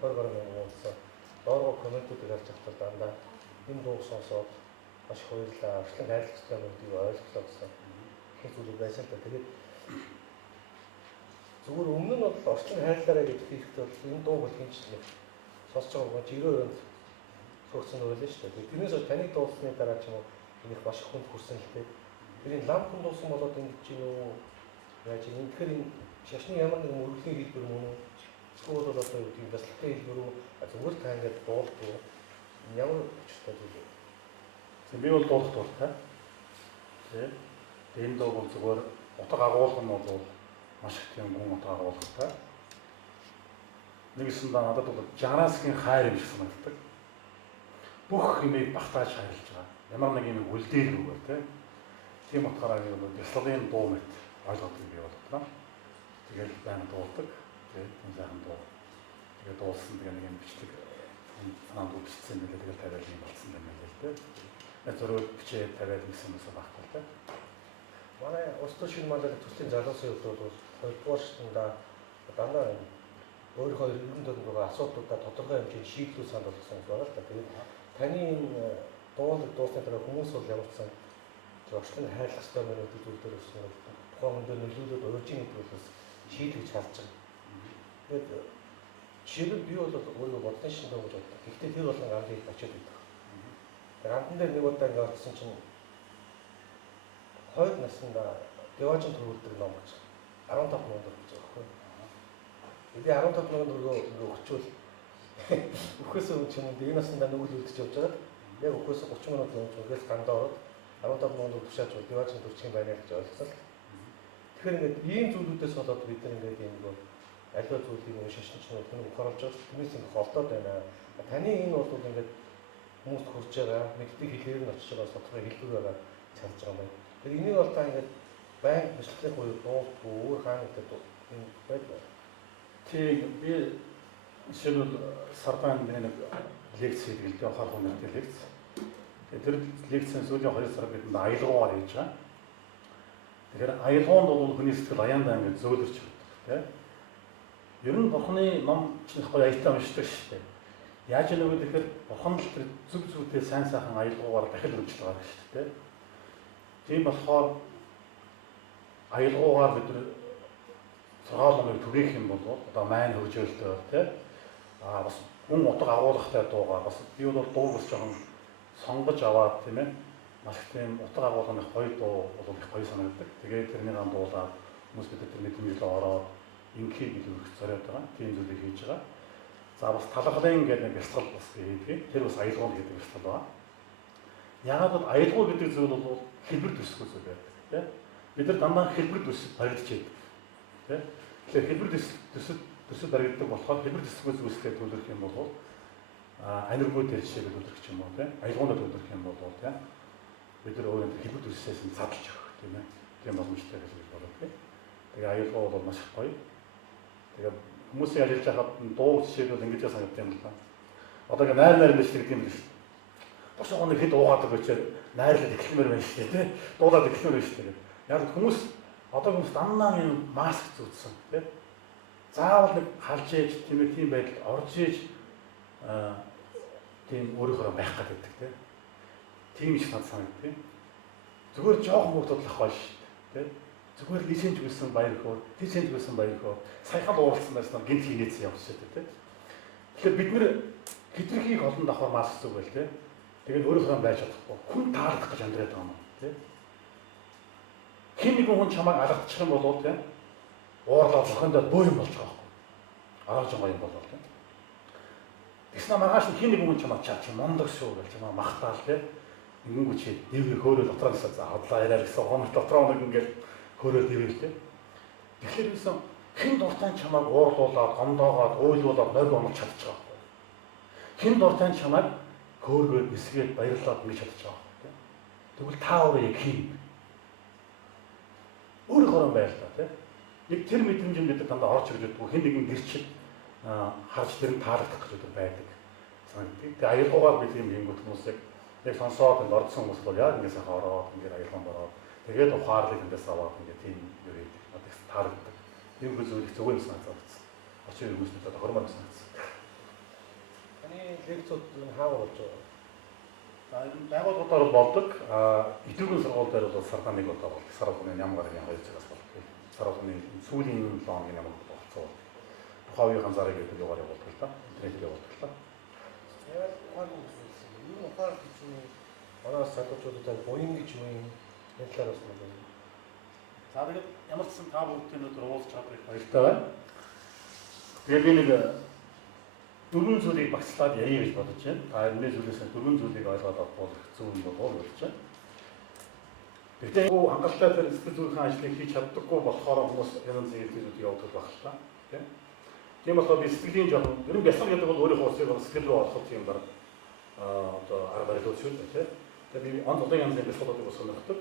20 гаруй мянган унтсан. Дооргоо комментүүдийг харж байхдаа дандаа энэ дууг сонсоод маш их баярлалаа. Орчлон хайрлах ёстой гэдгийг ойлголоо гэсэн их зүйл байсан та. Тэгээд зүгээр өмнө нь бол орчлон хайрлаарай гэдэг хэлэхдээ бол энэ дуу бол хинч нэг сонсож байгаа гоо 90% сурцсан байлаа шүү дээ. Тэрнээс бол таныг дууссаны дараа ч юм уу энэ их маш их хүнд хүрсэн л дээ. Тэр энэ лампын дуусан болоод ингэж чинь юу яаж юм. Тэгэхээр энэ шашны ямар нэгэн мөрөглийн хэлбэр мөн үү? Эсвэл бол одоо юу гэдэг бяцлагтай хэлбэр үү? Зүгээр та ингэж дуулдаг. Ямар учиртай зүйл вэ? Би бол дуулах дуртай. Тэгээ энэ дуу бол зүгээр утга агуулга нь бол маш их тийм гүн утга агуулгатай. Нэгсэндээ надад бол жанаасгийн хайр юм шиг санагддаг. Бүх юмыг багтааж хайрлаж байгаа. Ямар нэг юм үлдээлгүйгээр тийм утгаараа би бол бяцлагын дуу мэт ойлгодог би боллоо. Тэгэл байна дуулдаг. Тэгээд сайхан дуу. Тэгээд дуулсан тэгээ нэг юм бичлэг санаанд үтцсэн мэлээ тэгэл тавиал юм болсон юм байна л дээ. Зөвхөн бичээ тавиал гэсэн юм байхгүй л дээ. Манай Устдуу шинэ малын төслийн залуусын хувьд бол 2-р шатанда дандаа өөрийнхөө эргэн тойрны асуудлуудаа тодорхой хэмжээний шийдлүүд санал болгосон байгаа л да. Тэгээд таны энэ дуулыг дуусны дараа хүмүүс бол ямар ч сан орчлон хайрлах ёстой мөрөд зүйл дээр өссөн тухайн хүндээ нөлөөлөд урьжин гэдэг бас шийдвэж харж байгаа. Тэгээд жишээлбэл би бол өөрөө бодлын шинэ гэж боддог. Гэхдээ тэр болон ганцыг очиод байдаг. Тэгээд гандан дээр нэг удаа ингээд орсон чинь 20 наснда Деважин төрүүлдэг ном гэж 15 мянган төгрөг гэж байгаа байхгүй. Би 15 мянган төгрөгөө ингээд өгчвөл өгөхөөс өмнө чинь энэ наснда нүгэл үлдчих явж байгаа. Яг өгөхөөс 30 минут өмнө үгээс гандаа ороод 15 мянган төгрөг тушааж Деважин төрчих юм байна гэж ойлгосон. Тэгэхээр ингээд ийм зүйлүүдээс болоод бид нар ингээд юм нөгөө аливаа зүйлийг нөгөө шашинчнууд хүн ухаарж байгаа. Түүнээс ингээд холдоод байна. Таны энэ бол ингээд хүмүүст хүрж байгаа, нэгдийг хэлээр нь очиж байгаа содорхой хэлбэр байгаа чадж байгаа юм байна. Тэгэхээр энийг бол та ингээд байн бичлэг буюу дуулахгүй өөр хаана гэдэг юм байдаг. Тийм би жишээлбэл сардаан нэг лекц хийдэг л дээ хар хүнтэй лекц. Тэр лекцийн сүүлийн 2 сар бидэнд аялгаугаар хийж байгаа. Тэгэхээр аялгаунд бол хүний сэтгэл аяндаа ингээд зөөлөрч байдаг тийм. Ер нь бурхны ном ч их гоё аятаа уншдаг шүү дээ. Яаж юм бэ гэхээр бурхан л тэр зүг зүйтэй сайн сайхан аялгаугаар дахил өргөж байгаа шүү дээ. Тийм болохоор аялгаугаар бид нар сургаалгыг түгээх юм бол одоо майн хөгжөөлтөөр тийм бас хүн утга агуулгатай дуугаар бас би бол дуугаас жоохон сонгож аваад тийм ээ маш тийм утга агуулгын гоё дуу бол их гоё санагддаг. Тэгээд тэрнийг дуулаад хүмүүс бид тэр мэдрэмжлөө ороод инхийг илүүх зориод байгаа. Тийм зүйлийг хийж байгаа. За бас талхлын гэдэг нэг бяцлал бас хийдэг. Тэр бас аялгаунд гэдэг бяцлал байна. Яагаад бол аялгау гэдэг зүйл бол хэлбэр төсгөө зүйл байдаг тийм. Бид нар дандаа хэлбэр төсөд баригдчихэв. Тийм. Тэгэхээр хэлбэр төсөд баригддаг болохоор хэлбэр төсгөө зүйлсээр төлөх юм бол аниргуу дээр жишээ төлөх ч юм уу тийм. Аялгаунд төлөх юм бол тийм. Бид нар өөрөөр хэлбэр төсөөс нь задлж өгөх тийм ээ. Тийм боломжтой гэж болов тийм. Тэгээ аялгау бол маш гоё. Тэгээ хүмүүсийн ажиллаж байхад дуу жишээлбэл ингэж санагддаг юм л да. Одоо ингээ найр биш гэдэг юм биш. Босоо нэг хэд уугаад байгаа ч найрлал эхлэмээр байна шүү дээ. Дуулаад эхлэмээр байна шүү дээ. Яг хүмүүс одоо хүмүүс дандаа юм маск зүүцсэн тийм. Заавал нэг халж ээж тийм байдалд орж ээж тийм өөрийнхөө байх гэдэг тийм. Тийм их санагддаг. Зүгээр жоохон хүмүүс бодлох гоё шүү дээ. Зүгээр лизенж гүйсэн баяр хөө, лизенж гүйсэн баяр хөө, саяхан уулзсан байсан гинт хийнээсэн явж шээ тийм. Тэгэхээр бид нэр хитрхийг олон давхар маск зүгэл тийм. Тэгээд өөрийнхөө байж чадахгүй. Хүн таалах гэж амьдраад байгаа юм тийм. Хин нэгэн хүн чамайг алгадчих юм болоо тийм. Уурлаад зохиндоо бөө юм болж байгаа байхгүй. Арга жоо юм болоо тийм. Тэснэ маргааш хин нэгэн хүн чамайг чаа чи мондог шүү гэж чамайг махтаал тийм. Ингэнгүү чи дэврээ хөөрөө дотроос за хотлоо яриа гэсэн хоног дотроо нэг ингээд хөөрөө дэврэлтэй. Тэгэхээр юусэн хэн дуртай чамайг уурлуулаад, гомдоогоод, уйлуулаад нойг омж чадчих байгаа байхгүй. Хэн дуртай чамайг хөөргөөд нисгээд баярлаад ингэж чадчих байгаа байхгүй. Тэгвэл та өөрөө яг хин өөрөөр байрлаа тийм. Яг тэр мэдрэмжинд бид дандаа орж ирж байгаа хэн нэгэн гэрчил харж тэрийг таалагдах гэж байдаг. Санагддаг. Тэгээ аялгаугаар бид юм хүмүүс яг сонсоод энэ ордсон хүмүүс бол яг ингэ сайхан ороод ингэ аялгаунд ороод тэгээд ухаарлыг эндээс аваад ингэ тийм юу гэдэг надад таалагддаг. Тийм зүйл их зүгээр санагдсан. Очир хүмүүстэй хормоор санагдсан. лекцүүд хаана болж байгаа? За энэ байгууллагуудаар болдог. Идэвхтэй сургууль дээр бол сардааны нэг удаа болдог. Сар болгоны ням гарагийн 2 цагаас болдог. Сар болгоны сүүлийн 7 хоногийн ням болцоо. Тухайн үеийн зарыг гэдэг югаар явуулдаг л да. Интернет явуулдаг л да. Яг ухаан үзсэн. Энэ ухаан гэж юм манай залуучуудад буян гэж юм энэ талаас нь байна. За тэгээд ямар ч сан та бүгдийн өнөөдөр уулзч чадварыг баяртай байна. Тэгээд би нэг 4 зүйлийг багцлаад ярих гэж бодож байна. Та энэ зүйлээс 4 зүйлийг ойлгоод авах зөв юм болов уу гэж байна. Тэгтээ хангалттай тэр сэтгэл зүйн ажлыг хийж чаддаггүй болохоор хүмүүс янз бүрийн зүйлүүд явуулдаг байх л та. Тийм болохоор би сэтгэлийн жоохон ер нь бясалгал гэдэг бол өөрийнхөө усыг сэтгэл рүү олох юм байна. Одоо арга барил үүсвэ тийм. Тэгээд би онц олон янзын бясалгалыг сонирхдаг.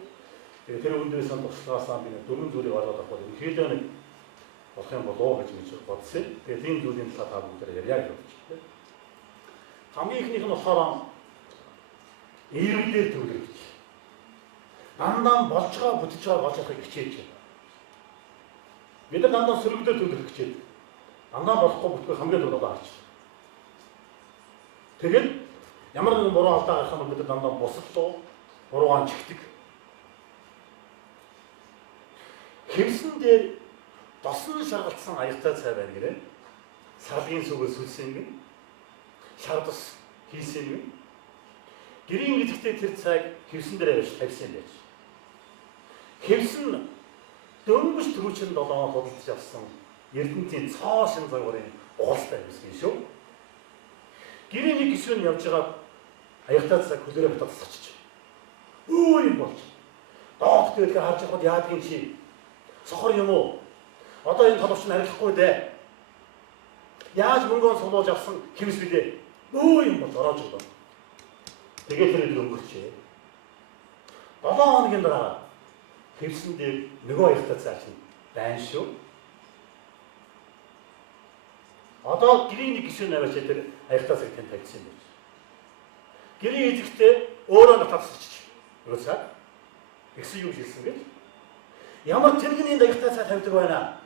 Тэгээд тэр үндээс нь туслахаасаа би 4 зүйлийг ойлгоод авах бол хийлээ нэг болох юм болоо гэж бодсон. Тэгээд энэ зүйлийн талаар та бүгдээр ярья гэж бодчих. Хамгийн ихнийх нь болохоор эргэлдээр төвлөрч. Дандаа болж байгаа бүтэж байгаа болж байгааг хичээж байна. Бид нар дандаа сөрөгдөр төвлөрөх хичээд. Дандаа болохгүй бүтэх хамгийн түрүү харж. Тэгээд ямар нэгэн буруу алдаа гарах юм бол бид дандаа босдлоо буруугаан чигтэг. Хэмсэн дээр досон шаргалцсан аягтай цай байна гэрээ. Сарлагын сүгээс сүлсэн гин. Шардас хийсэн гин. Гэрийн гизэгтэй тэр цайг хэмсэн дээр авч тавьсан байж. Хэмсэн дөнгөж түрүүчэн 7 худалдаж авсан Эрдэнэтийн цоо шин загварын угаалтай байсан шүү. Гэрийн нэг гишүүн явж байгаа аягтай цайг хөлөөрөө татсач. Өө юм болж. Доот тэгээд харж байхад яадгийн чи сохор юм уу? Одоо энэ толгоч нь арилахгүй дээ. Яаж мөнгөнд суулж авсан хэмс билээ? Өө юм бол ороож байгаа. Тэгээд тэр өнгөрчээ. 7 хоногийн дараа хэмсэн дээр нөгөө аягтай цай чинь байна шүү. Одоо гэрийн нэг гишүүн аваач тэр аягтай цайг тань тавьсан юм байна. Гэрийн эзэгтэй өөрөө татсач. Юу цаа? Ихсэн юу хэлсэн бэ? Ямар тэргийн аягтай цай тавьдаг байна?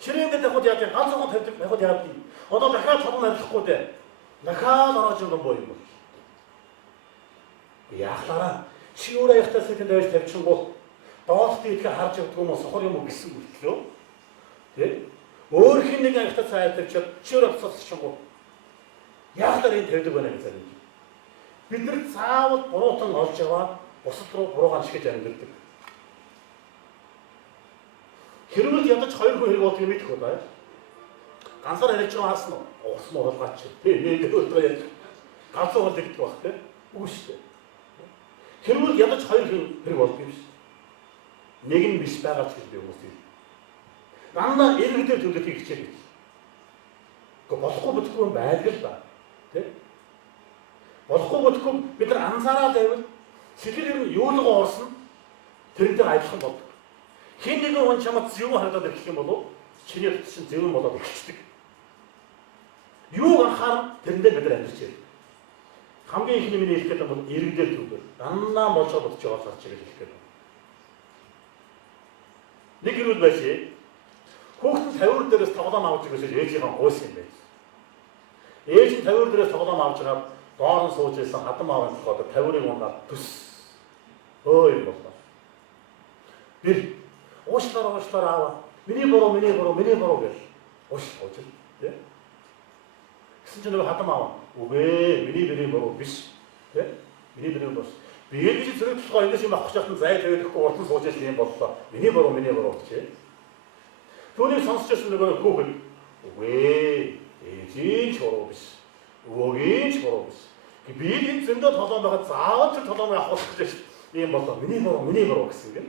Ширээнд дахиад яаж ганцхан тавьдаг дахиад яа би. Одоо дахиад толгой арилахгүй дээ. Дахиад орож юм боо юм. Яахлаараа чи өөрөө аягтай цайг тавьж тавьчихгүй. Доолт идэх харж явдаг юм уу сохор юм уу гэсэн үлдлөө. Тэ? Өөр хин нэг аягтай цай тавьчихад чи өөрөө буцаалчихгүй. Яахлаар энэ тавьдаг байна гэж байна. Бид нар заавал буруутан олж аваад бусад руу буруугаан шигэж амьдэрдэг. Хэрвээ ядаж 2 хүн хэрэг болдгийг мэдэх үү бай. Ганцаар харж байгаа харсан уу? Уусна болгаач. Тэ нэг өдөр яаж ганцхан бол гэдэг баг тэ. Үгүй шүү дээ. Хэрвээ ядаж 2 хүн хэрэг болдгийг биш. Нэг нь биш байгаа ч гэж би хүмүүс тийм. Дандаа эргэлдээр төлөвлөхийг хичээдэг. Гэхдээ болохгүй бүтэхгүй юм байдаг л ба. Тэ? Болохгүй бүтэхгүй бид нар анзаараад байвал сэтгэл ер нь юулгоо орсон тэрнтэй адилхан болдог. Хин нэгэн хүн чамд зөв харагдаад ирэх юм бол чиний чинь зөв болоод өгчдөг. Юу анхаарал тэрэндээ бид нар амьдч байна. Хамгийн ихний миний хэлэх гэдэг бол эргэлдээр төвлөр. Дандаа болцоо бодож байгаа зарч ирэх гэдэг. Нэг хэрүүл байшээ. Хүүхэд тавиур дээрээс тоглоом авч ирсэн ээжийнхэн гуйсан юм байна. Ээж нь тавиур дээрээс тоглоом авч ирээд доор нь сууж байсан хадам аавын толгойд тавиурыг унгаад төс. Өө юм боллоо. Би уушлаар аава. Миний буруу гэж ууш. Тэ? Гэсэн чинь нөгөө хадам аав. Үгүй миний буруу биш. Тэ? Миний буруу биш. Би гэж зэрэг толгой ингэж юм авах чахтан зай тавихгүй урдан сууж ирсэн юм боллоо. Миний буруу гэж. Түүнийг сонсч байсан нөгөө хүүхэд. Үгүй ээжийн ч буруу биш. Өвөгийн ч буруу биш. Би энэ зөндөө толгой байгаад заавал тэр толгой авах гэж юм боллоо. Миний буруу гэсэн юм.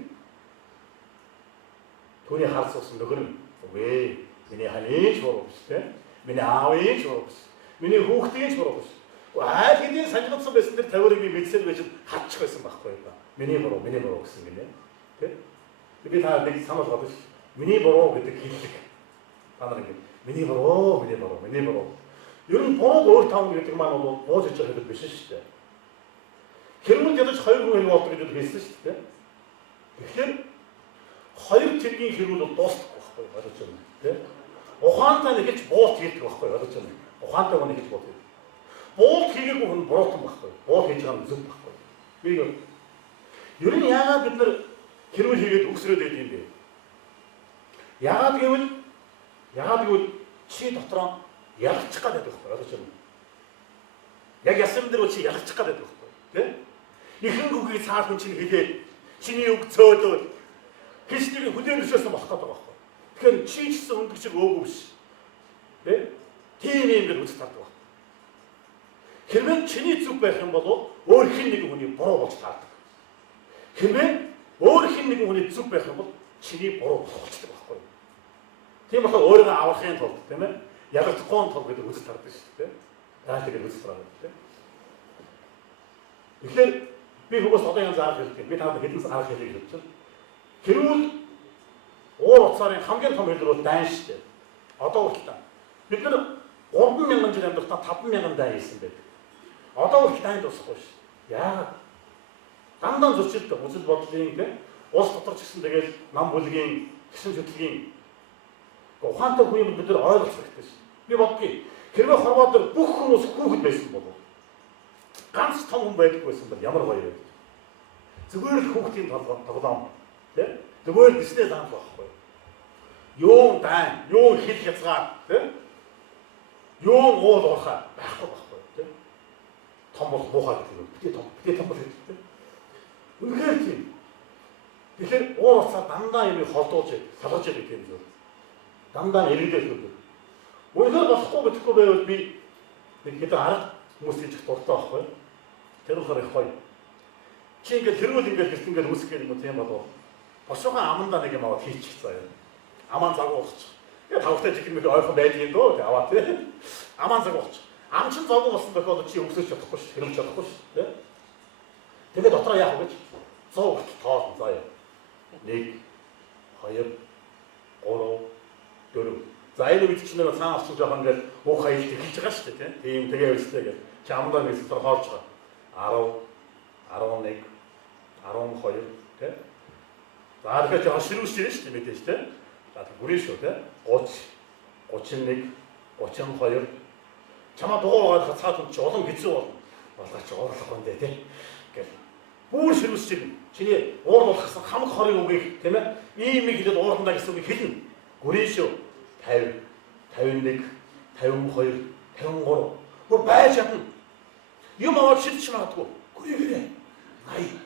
Түүний харцсан нөхөр нь үгүй миний ханийч буруу биш те. Миний аавыч буруу биш. Миний хүүхдийн ч буруу биш. Айл хэдийн санагдсан байсан тэр тавиурыг би мэдсээр байж хатчих байсан байхгүй юу? Миний буруу гэсэн гинэ. Тэ? Би та нэг санал бодож миний буруу гэдэг хэллэг. Та нар ингэ миний буруу. Ер нь буруу өөр таван гэдэг маань бол бууж иж байгаа биш шүү дээ. Хэрвээ ядаж 2 хүн хэрэг болдог гэж хэлсэн шүү дээ. Тэгэхээр 2 тэргийн хэрүүл бол дуустахгүй байхгүй ойлгож байна. Тэ? ухаантай нэг ч буулт хийдэг байхгүй ойлгож байна. Ухаантай хүн хийж бодъё. Буулт хийгээгүй хүн буруутан байхгүй. Буулт хийж байгаа нь зөв байхгүй. Би ер нь яагаад бид нар хэрүүл хийгээд өгсрөөд байдаг юм бэ? Яагаад гэвэл чи дотроо ялгчих гэдэг байхгүй ойлгож байна. Яг ясам дээр чи ялгчих гэдэг байхгүй. Тэ? Ихэн үгийг цааш хүн чинь хэлээд чиний үг цөөлөөл хичнээн хүлээн зөвшөөрсөн болох гэдэг байхгүй. Тэгэхээр чи ч гэсэн өндөг шиг өөгүй биш. Тэ? Тийм юм гэж үзэж таардаг байна. Хэрвээ чиний зүг байх юм бол өөр хэн нэгэн хүний буруу болж таардаг. Хэрвээ өөр хэн нэгэн хүний зүг байх юм бол чиний буруу болчихдог байхгүй. Тийм болохоор өөрийгөө аврахын тулд тийм ээ ялгахгүй тул гэдэг үзэж таардаг шүү дээ. Яаж тэгэж үзэж таардаг тийм. Тэгэхээр би хүмүүс одоо янз арга хэлдэг. Би таад хэдэн арга хэлийг хэлж байна. Хэрүүл уур уцаарын хамгийн том хэлбэр бол дайн шүү дээ. Одоо хүртэл бид нар 3000 жил амьдрахтаа 5000 дайн хийсэн байдаг. Одоо хүртэл дайн дуусахгүй шүү. Яагаад? Дандаа зөрчилдөг үзэл бодлын тийм улс дотор ч гэсэн тэгэл нам бүлгийн гişүн хөтөлгийн ухаантай хүн бид нар ойлгох хэрэгтэй шүү. Би бодгий. Хэрвээ хорвоо дээр бүх хүмүүс хүүхэд байсан бол ганц том хүн байдаггүй байсан бол ямар гоё вэ? Зүгээр л хүүхдийн тоглоом тийм зүгээр л Disney даанч байхгүй. Юу дайн, юу хэл хязгаар тийм юу уул уурхай байхгүй байхгүй тийм том бол буухай гэдэг. Битээ том бол гэдэг. Үнэхээр тийм. Тэгэхээр уур уцаа дандаа юм холдуулж салгаж яадаг юм зөв. Дандаа иргэдэл гэдэг. Үнэхээр болохгүй гэдэггүй байвал би нэг хэдэн арга хүмүүс хийж дуртай байхгүй. Тэр болохоор их гоё. Чи ингээд тэрүүл ингээд гэрт ингээд үсэх гэх юм тийм болов. Бошуухан амандаа нэг юм аваад хийчих заяа. Аман загуугч. Тэгээ тавхтай жиг нэг ойрхон байдаг юм дөө аваа тийм. Аман загуугч. Ам чин загуу болсон тохиолдолд чи өсөж чадахгүй шүү. Хэрэмж чадахгүй шүү. Тийм. Тэгээ дотроо яах вэ гэж 100 тоо заяа. 1 2 3 4. За энэ үед чинь нэг цаан авчих жоох ингээд муу хаялт эхэлж байгаа шүү дээ тийм. Тэгээ үстэй гэж. Чи амандаа нэг дотор хоолж байгаа. 10 11 12 тийм. За тэгэхээр жоохон ширүүс ирнэ шүү дээ мэдээж тийм. За бүрийн шүү тийм. 30 31 32 чамаа дугуугаад цаад хүн чи улам хэцүү болно. Болгооч уурлах юм дээ тийм. Гэл. Бүр ширүүс ирнэ. Чиний уур болгосон хамаг хорийн үгийг тийм ээ. Ийм нэг хэлээд уурдаа гэсэн үгийг хэлнэ. Бүрийн шүү. 50 51 52 53 бүр байж чадна. Юм аваад шилжиж магадгүй. Гүрийгээрээ 80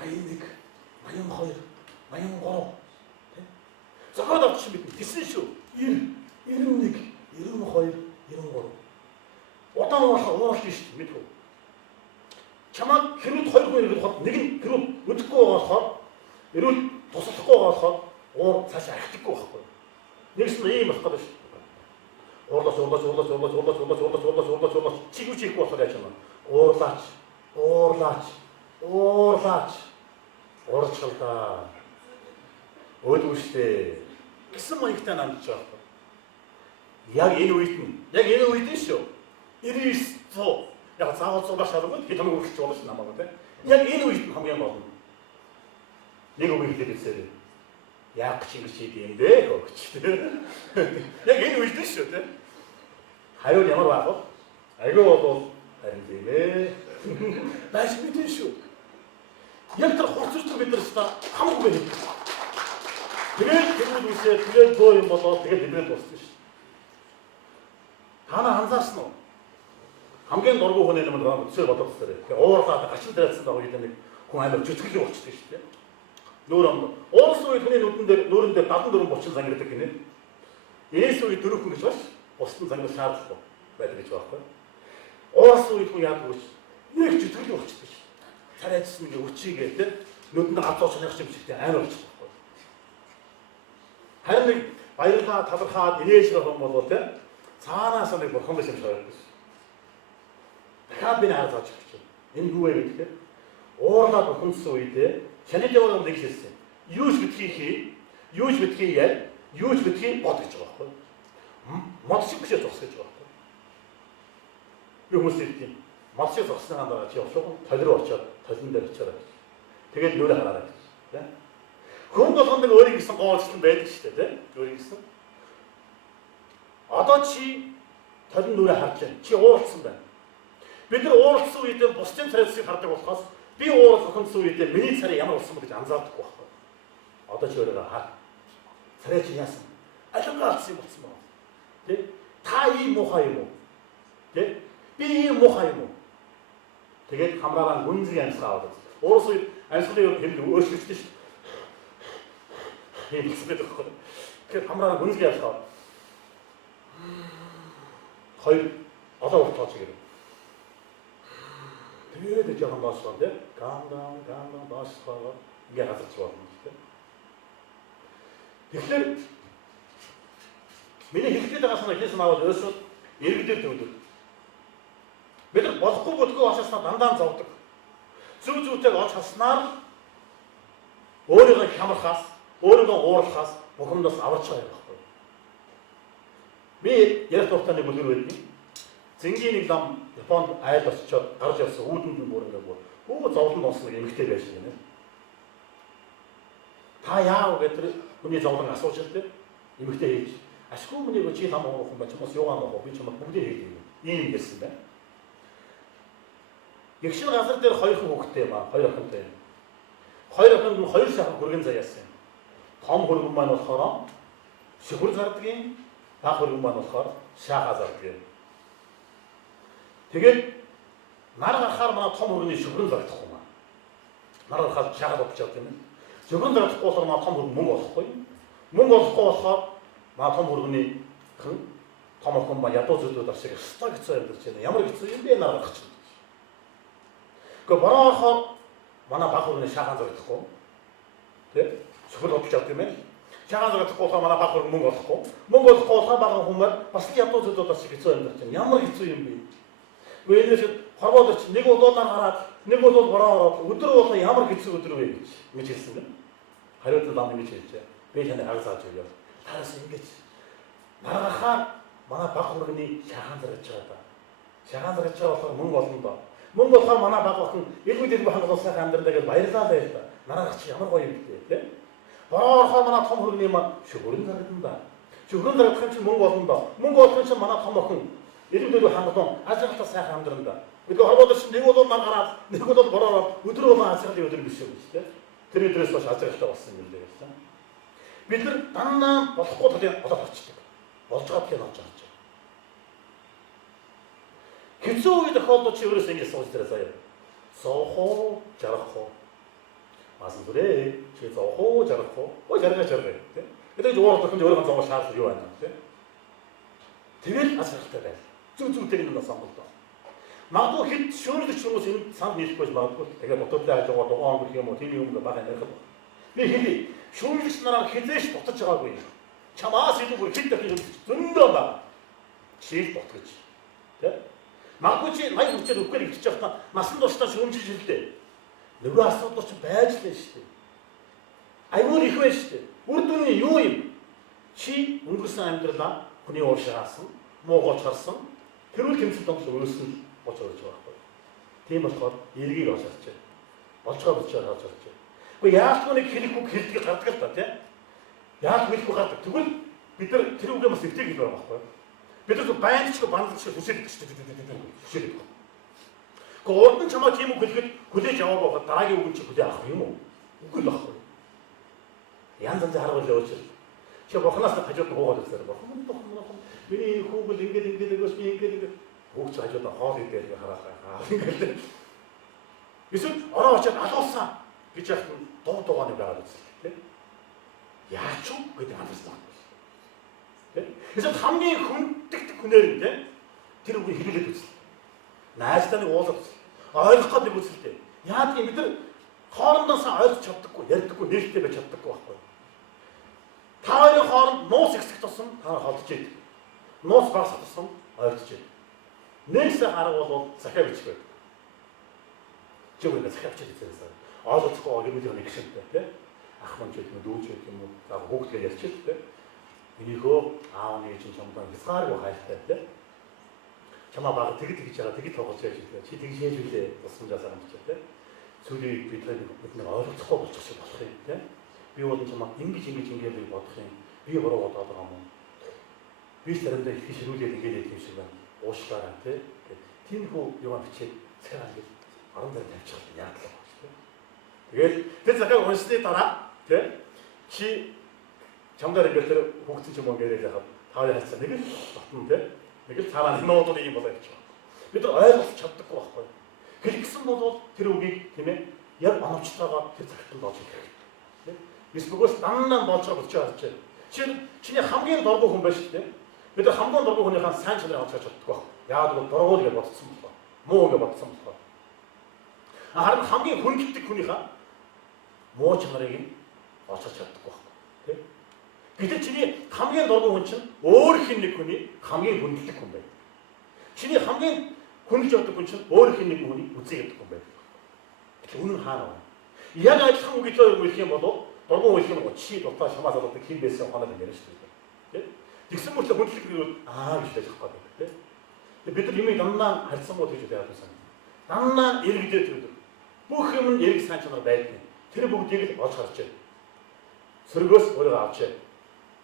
81 82 83 тийм. Зохиод авчих бид тийсэн шүү. 90 91 92 93 удаан уурах шүү мэдгүй. Чамаа хэрүүд 2 хүн ирэхэд нэг нь хэрүүд өдөхгүй байгаа болохоор эрүүл туслахгүй байгаа болохоор уур цааш архитектгүй байхгүй. Нэгс нь ийм болох гэдэг шүү. Уурлаач чиг үчихгүй болохоор яаж юм. Уурлаач. Уурчхал да. Өөдөөштэй гэсэн маягтай намж байгаа. Яг энэ үед нь шүү. 99% яг заавал зураг шалгавал хэд хоног үргэлж болно намаагүй тийм. Яг энэ үед хамгийн болно. Нэг үг хэлээд ирсээр. Яг ч ингэж хийд юм бэ хөөч. Яг энэ үед шүү тийм. Хариу ямар байх вэ? Айгүй бол харин тийм ээ. Баш мэдэн шүү. Яг тэр хурцч бид нар ста хамаагүй байх. Тэгээд үсээ тэгээд гоо юм болоо тэгээд бид дуусна шүү. Та анзаарсан уу? Хамгийн дургүй хүн юм байна үсээ бодох хэрэгтэй. Тэгээд уурлаад гачин дээрсэн байгаа үед нэг хүн амар зүтгэл болчихсон шүү дээ. Нүүрэн уус үед хүний нүүрэн дээр 74 30 зангирдаг гинэ. Энэс үед 4 хүн гэж баш. Бусдын зангир шаардлагатай байдаг гэж байхгүй. Уус үед хүн яадаг вэ? Нэг зүтгэл болчихсон шүү. Царайдсан ингээ өчигээ те нүдэнд гацуучих юм шигтэй амар болчихсон байхгүй. Харин нэг баярлаа талархаад инээж байгаа хүн болов те цаанаас нэг бурхан биш юм шиг байдаг. Дахиад би наад зааж өгч. Энэ юу вэ гэхээр уурлаад бухимдсан үедээ шанид яваад нэг хэлсэн. Юу ч битгий хий, юу ч битгий яа, юу ч битгий бод гэж байгаа байхгүй. Мод шиг биш зогс гэж байгаа байхгүй. Би хүмүүс хэлдэг. Мод шиг зогсныхаа дараа чи явах толроо очоод толон дээр очоод. Тэгээд нүрэ хараарай гэж. Тэ? Хүн болгонд нэг өөрийн гэсэн гоолчлон байдаг шүү дээ, тэ? Өөрийн гэсэн. Одоо чи толин нүрэ харж байна. Чи ууралсан байна. Бид нар ууралсан үедээ бусдын царайсыг хардаг болохоос би уурал охинсон үедээ миний царай ямар болсон бэ гэж анзаардаг байхгүй. Одоо чи өөрөөр хаа. Царай чи яасан? Алингаа алдсан юм болсон байна. Тэ? Та ийм муухай юм уу? Тэ? Би ийм муухай юм уу? Тэгээд хамраараа гүнзгий амьсгаа аваад. Ууралсан үед амьсгалын хэмжээ өөрчлөгдсөн шүү дээ. ийм хэлсэн байдаг байхгүй. Тэгэхээр хамраараа гүнзгий амьсгаа аваад. Хоёр одоо уртооч гэрээ. Тэгээд жоохон баашлаа тий. Гаан баашлаа. Ингээ хасарч байна тий. Тэгэхээр миний хэлэх гээд байгаа санаа хэлсэн аваад өөрсөд иргэдээр төвлөв. Бид нар болохгүй бодгоо очсноо дандаа зовдөг. Зүг зүйтэй оч хаснаар өөрийгөө хямрахаас, өөрийгөө ууралхаас бухимдаас аварч байгаа юм байна. Би ярих тухтай нэг үлгэр байдیں۔ Зингийн нэг лам Японд айл очичоод гарч явсан үүдэнд нь бүр ингээ бүр зовлон болсон нэг эмэгтэй байж гэнэ. Та яав гэдэг хүний зовлон асууж ирдэ. Эмэгтэй хийж. Ашгүй mëнийг чи хам уух юм ба чамаас юугаа нөх би чамд бүгдээ хийдэг юм. Ийм гэсэн байна. Ягшин газар дээр хоёр хүүхэдтэй ба хоёр охинтой. Хоёр охинд нь хоёр сайхан хөргөн заяасан юм. Том хөргөн маань болохоор шүхэр зардаг юм. Бага хөргөн маань болохоор шаагаа зардаг юм. Тэгээд нар гарахаар манай том хөргөний шүхрэн зарагдахгүй маа. Нар гарахаар шаагаа бодчиход юм. Шүхрэн зарагдахгүй болохоор манай том хөргөн мөнгө олохгүй. Мөнгө олохгүй болохоор манай том хөргөний том охин ба ядуу зүйлүүд ашиг өстой хэцүү амьдарч байна. Ямар хэцүү юм бэ нар гарах чинь. Гэхдээ бороохоор манай баг хөргөний шаагаан зарагдахгүй. Тэ? Шүхрэн бодож авт юм ээ. Шаагаан зарагдахгүй болохоор манай баг хөргөн мөнгө олохгүй. Мөнгө олохгүй болохоор баг хүмүүс бас ядуу зүйлүүд ашиг хэцүү амьдарч байна. Ямар хэцүү юм бэ? 왜냐면 хорвоод ч нэг удуулаар гараад нэг удуул бороо ороод өдөр болго ямар хэцүү өдөр вэ гэж хэлсэн гэнэ. Хариулт лам ингэж хэлжээ. Би таны хагасааж өгье. Тараас ингэж маргахаар манай баг хөргөний шаагаан зарж байгаа да. Шаагаан зарж байгаа болохоор мөнгө олно доо. Мөнгө болохоор манай баг охин элбэдэл бахангаас сайхан амьдралаа гэж баярлалаа байл та. Нарах чи ямар гоё юм бэ те. Бороо орохоор манай том хөргөний маань шүхрэн заргана да. Шүхрэн заргах юм чи мөнгө олно доо. Мөнгө олох юм чи манай том охин элбэдэл хангалтон ажиглалтаа сайхан амьдралаа. Бид хорвоод ч нэг удаа нар гараад нэг удаа бороо өдөр болон ажиглалын өдөр биш үү те. Тэр өдрөөс хойш ажиглалтаа болсон юм лээ гэсэн. Бид нар дандаа болохгүй төлөв болоод очдөг. Болж байгаа юм болж байгаа. Хэцүү үед тохиолдож чи өөрөөсөө ингэ сууж тэрэ заяа. Зоохоо жаргахоо. Масан бүрээ чи зоохоо жаргахоо. Ой жаргаж жаргая тий. Эдгээр уурал тохиолдож өөрөө зоохоо шаардлага юу байна тий. Тэгэл асуулттай байна. Зүг нэг нас амгалт. Магадгүй хэд шөөрөлж хүмүүс энэ санд нийлэхгүй магадгүй. Тэгээд ботодлоо хажуугаар дугаан гэх юм уу тийм юм бага ярих. Би хэлий. Шөөрөлж нараа хизээш ботож байгаагүй. Чамаас илүү хэд дахин зөндөө ба. Чийл ботгож. Тэ? Магадгүй чи 80 хүчээр өгөхгүй гэж явахдаа насан туршдаа шөмжилж хэлдэ. Нөгөө асуудал ч байж лээ шүү дээ. Аюул их байна шүү дээ. Үр дүн нь юу юм? Чи өнгөрсөн амьдралаа хүний ууршаасан, муугооч харсан, тэрүүл тэмцэл тоглож өөрсөнд гоч орж байгаа байхгүй. Тийм болохоор эргийг олж харж байна. Болцгоо болчоор харж харж байна. Гэхдээ яалтгүй нэг хэлэхгүй хэлдэг гардаг л та тийм. Яалт хэлэхгүй гардаг. Тэгвэл бид нар тэр үгээ бас эвтэй хэлэх байгаа байхгүй. Бид нар байнчгүй бандлагч хүсэлдэг шүү дээ. Хүсэлдэг. Гэхдээ урд нь чамаа тийм үг хэлэхэд хүлээж аваад байгаа дараагийн үг нь чи хүлээ авах юм уу? Үгүй л байхгүй. Янз янзын харгуул явуулж. Чи бохноос хажууд нь хуугаад үзлээ. Бохон. Миний хүүгэл ингээд өгөөс би ингээд хүүгч хажууд нь хоол идэх харахаа. Ингээд. Эсвэл ороо очоод алуулсан гэж яах нь дуугааны байгаад үзлээ. Яач вэ гэдэг хандсан. Эсвэл хамгийн хүндэгдэх хүнээр юм те. Тэр үг хэлээд үзлээ. Найзтай нэг уулзах. Ойлгох гэдэг үзлээ. Яа гэвэл бид нар хоорондоос ойлгож чаддаггүй, ярьдаггүй, нээлттэй байж чаддаггүй байхгүй. Та хоёрын хооронд нуус ихсэх тусам та холдож идэг. Нуус багсах тусам ойртож идэг. Нэгсээ хараг бол захиа бичих байдаг. Чи өөрөө захиа бичих гэсэн. Ойлгохгүй гэмээр нэг гişтэй тий. Ах мань ч гэдэг нь дүүж гэдэг юм уу? За хүүхдгээ ярьчих тий. Минийхөө аав нэг чинь чамдаа хязгааргүй хайлттай тий. Чамаа баг тэгж байгаа тэгж тоглож яаж ирлээ. Чи тэгж хийж үлээ тусамжаасаа амжиж тий. Сүүлийн бид нэг ойлгохгүй болчихсон болох юм тий. Би бол чамаа ингэж бодох юм. Би бороо бодоод байгаа юм. Би Би заримдаа их ширүүлээд ингээд юм шиг байна. Уушлаараа тийм хүү яваа бичээд цайгаа ингээд 10 дараа тавьчих яадлаа гэж тийм. Тэгээд тэр захаа уншсны дараа тийм чи чамдаар ингээд тэр хүүхдэн ч юм уу ингээд яхад таавын хацсан нэг л батна тийм. Нэг л цаанаа нэмэдүүд юм болоо гэж байна. Бид нар ойлгох чаддаггүй байхгүй. Хэлгсэн бол тэр үгийг тийм ээ яг оновчтойгоо тэр цагтанд олж ирэх хэрэгтэй. Эсвэл даннаа болж байгаа болж байгаа чинь чиний хамгийн дургүй хүн байна шүү дээ. Бид нар хамгийн дургүй хүнийхээ сайн чанарыг олж харж чаддаггүй байна. Яагаад гэвэл дургуул гэж бодсон болохоор, муу гэж бодсон болохоор. Харин хамгийн хүндэтдэг хүнийхээ муу чанарыг олж харж чаддаггүй байна. Тийм. Гэтэл чиний хамгийн дургүй хүн чинь өөр хин нэг хүний хамгийн хүндэтдэг хүн байна. Чиний хамгийн хүндж явдаг хүн чинь өөр хин нэг хүний үзий гэдэг хүн байна. Үнэн хаана вэ? Яг адилхан үг хэлэх юм бол дургуун хэлэх юм чи дутаа шамаа залуудаг хин байсан хоног юм яриа шүү дээ. Тэгсэн мөртлөө хүндлэх нь гэж байж байгаа юм. Бид нар юмыг дандаа харьцангуй гэж яагаад вэ? Дандаа иргэдээ төрдөг. Бүх юм нь эрг сайн чанар байдаг. Тэр бүгдийг л олж харж байна. Сөргөөс өөрөө авч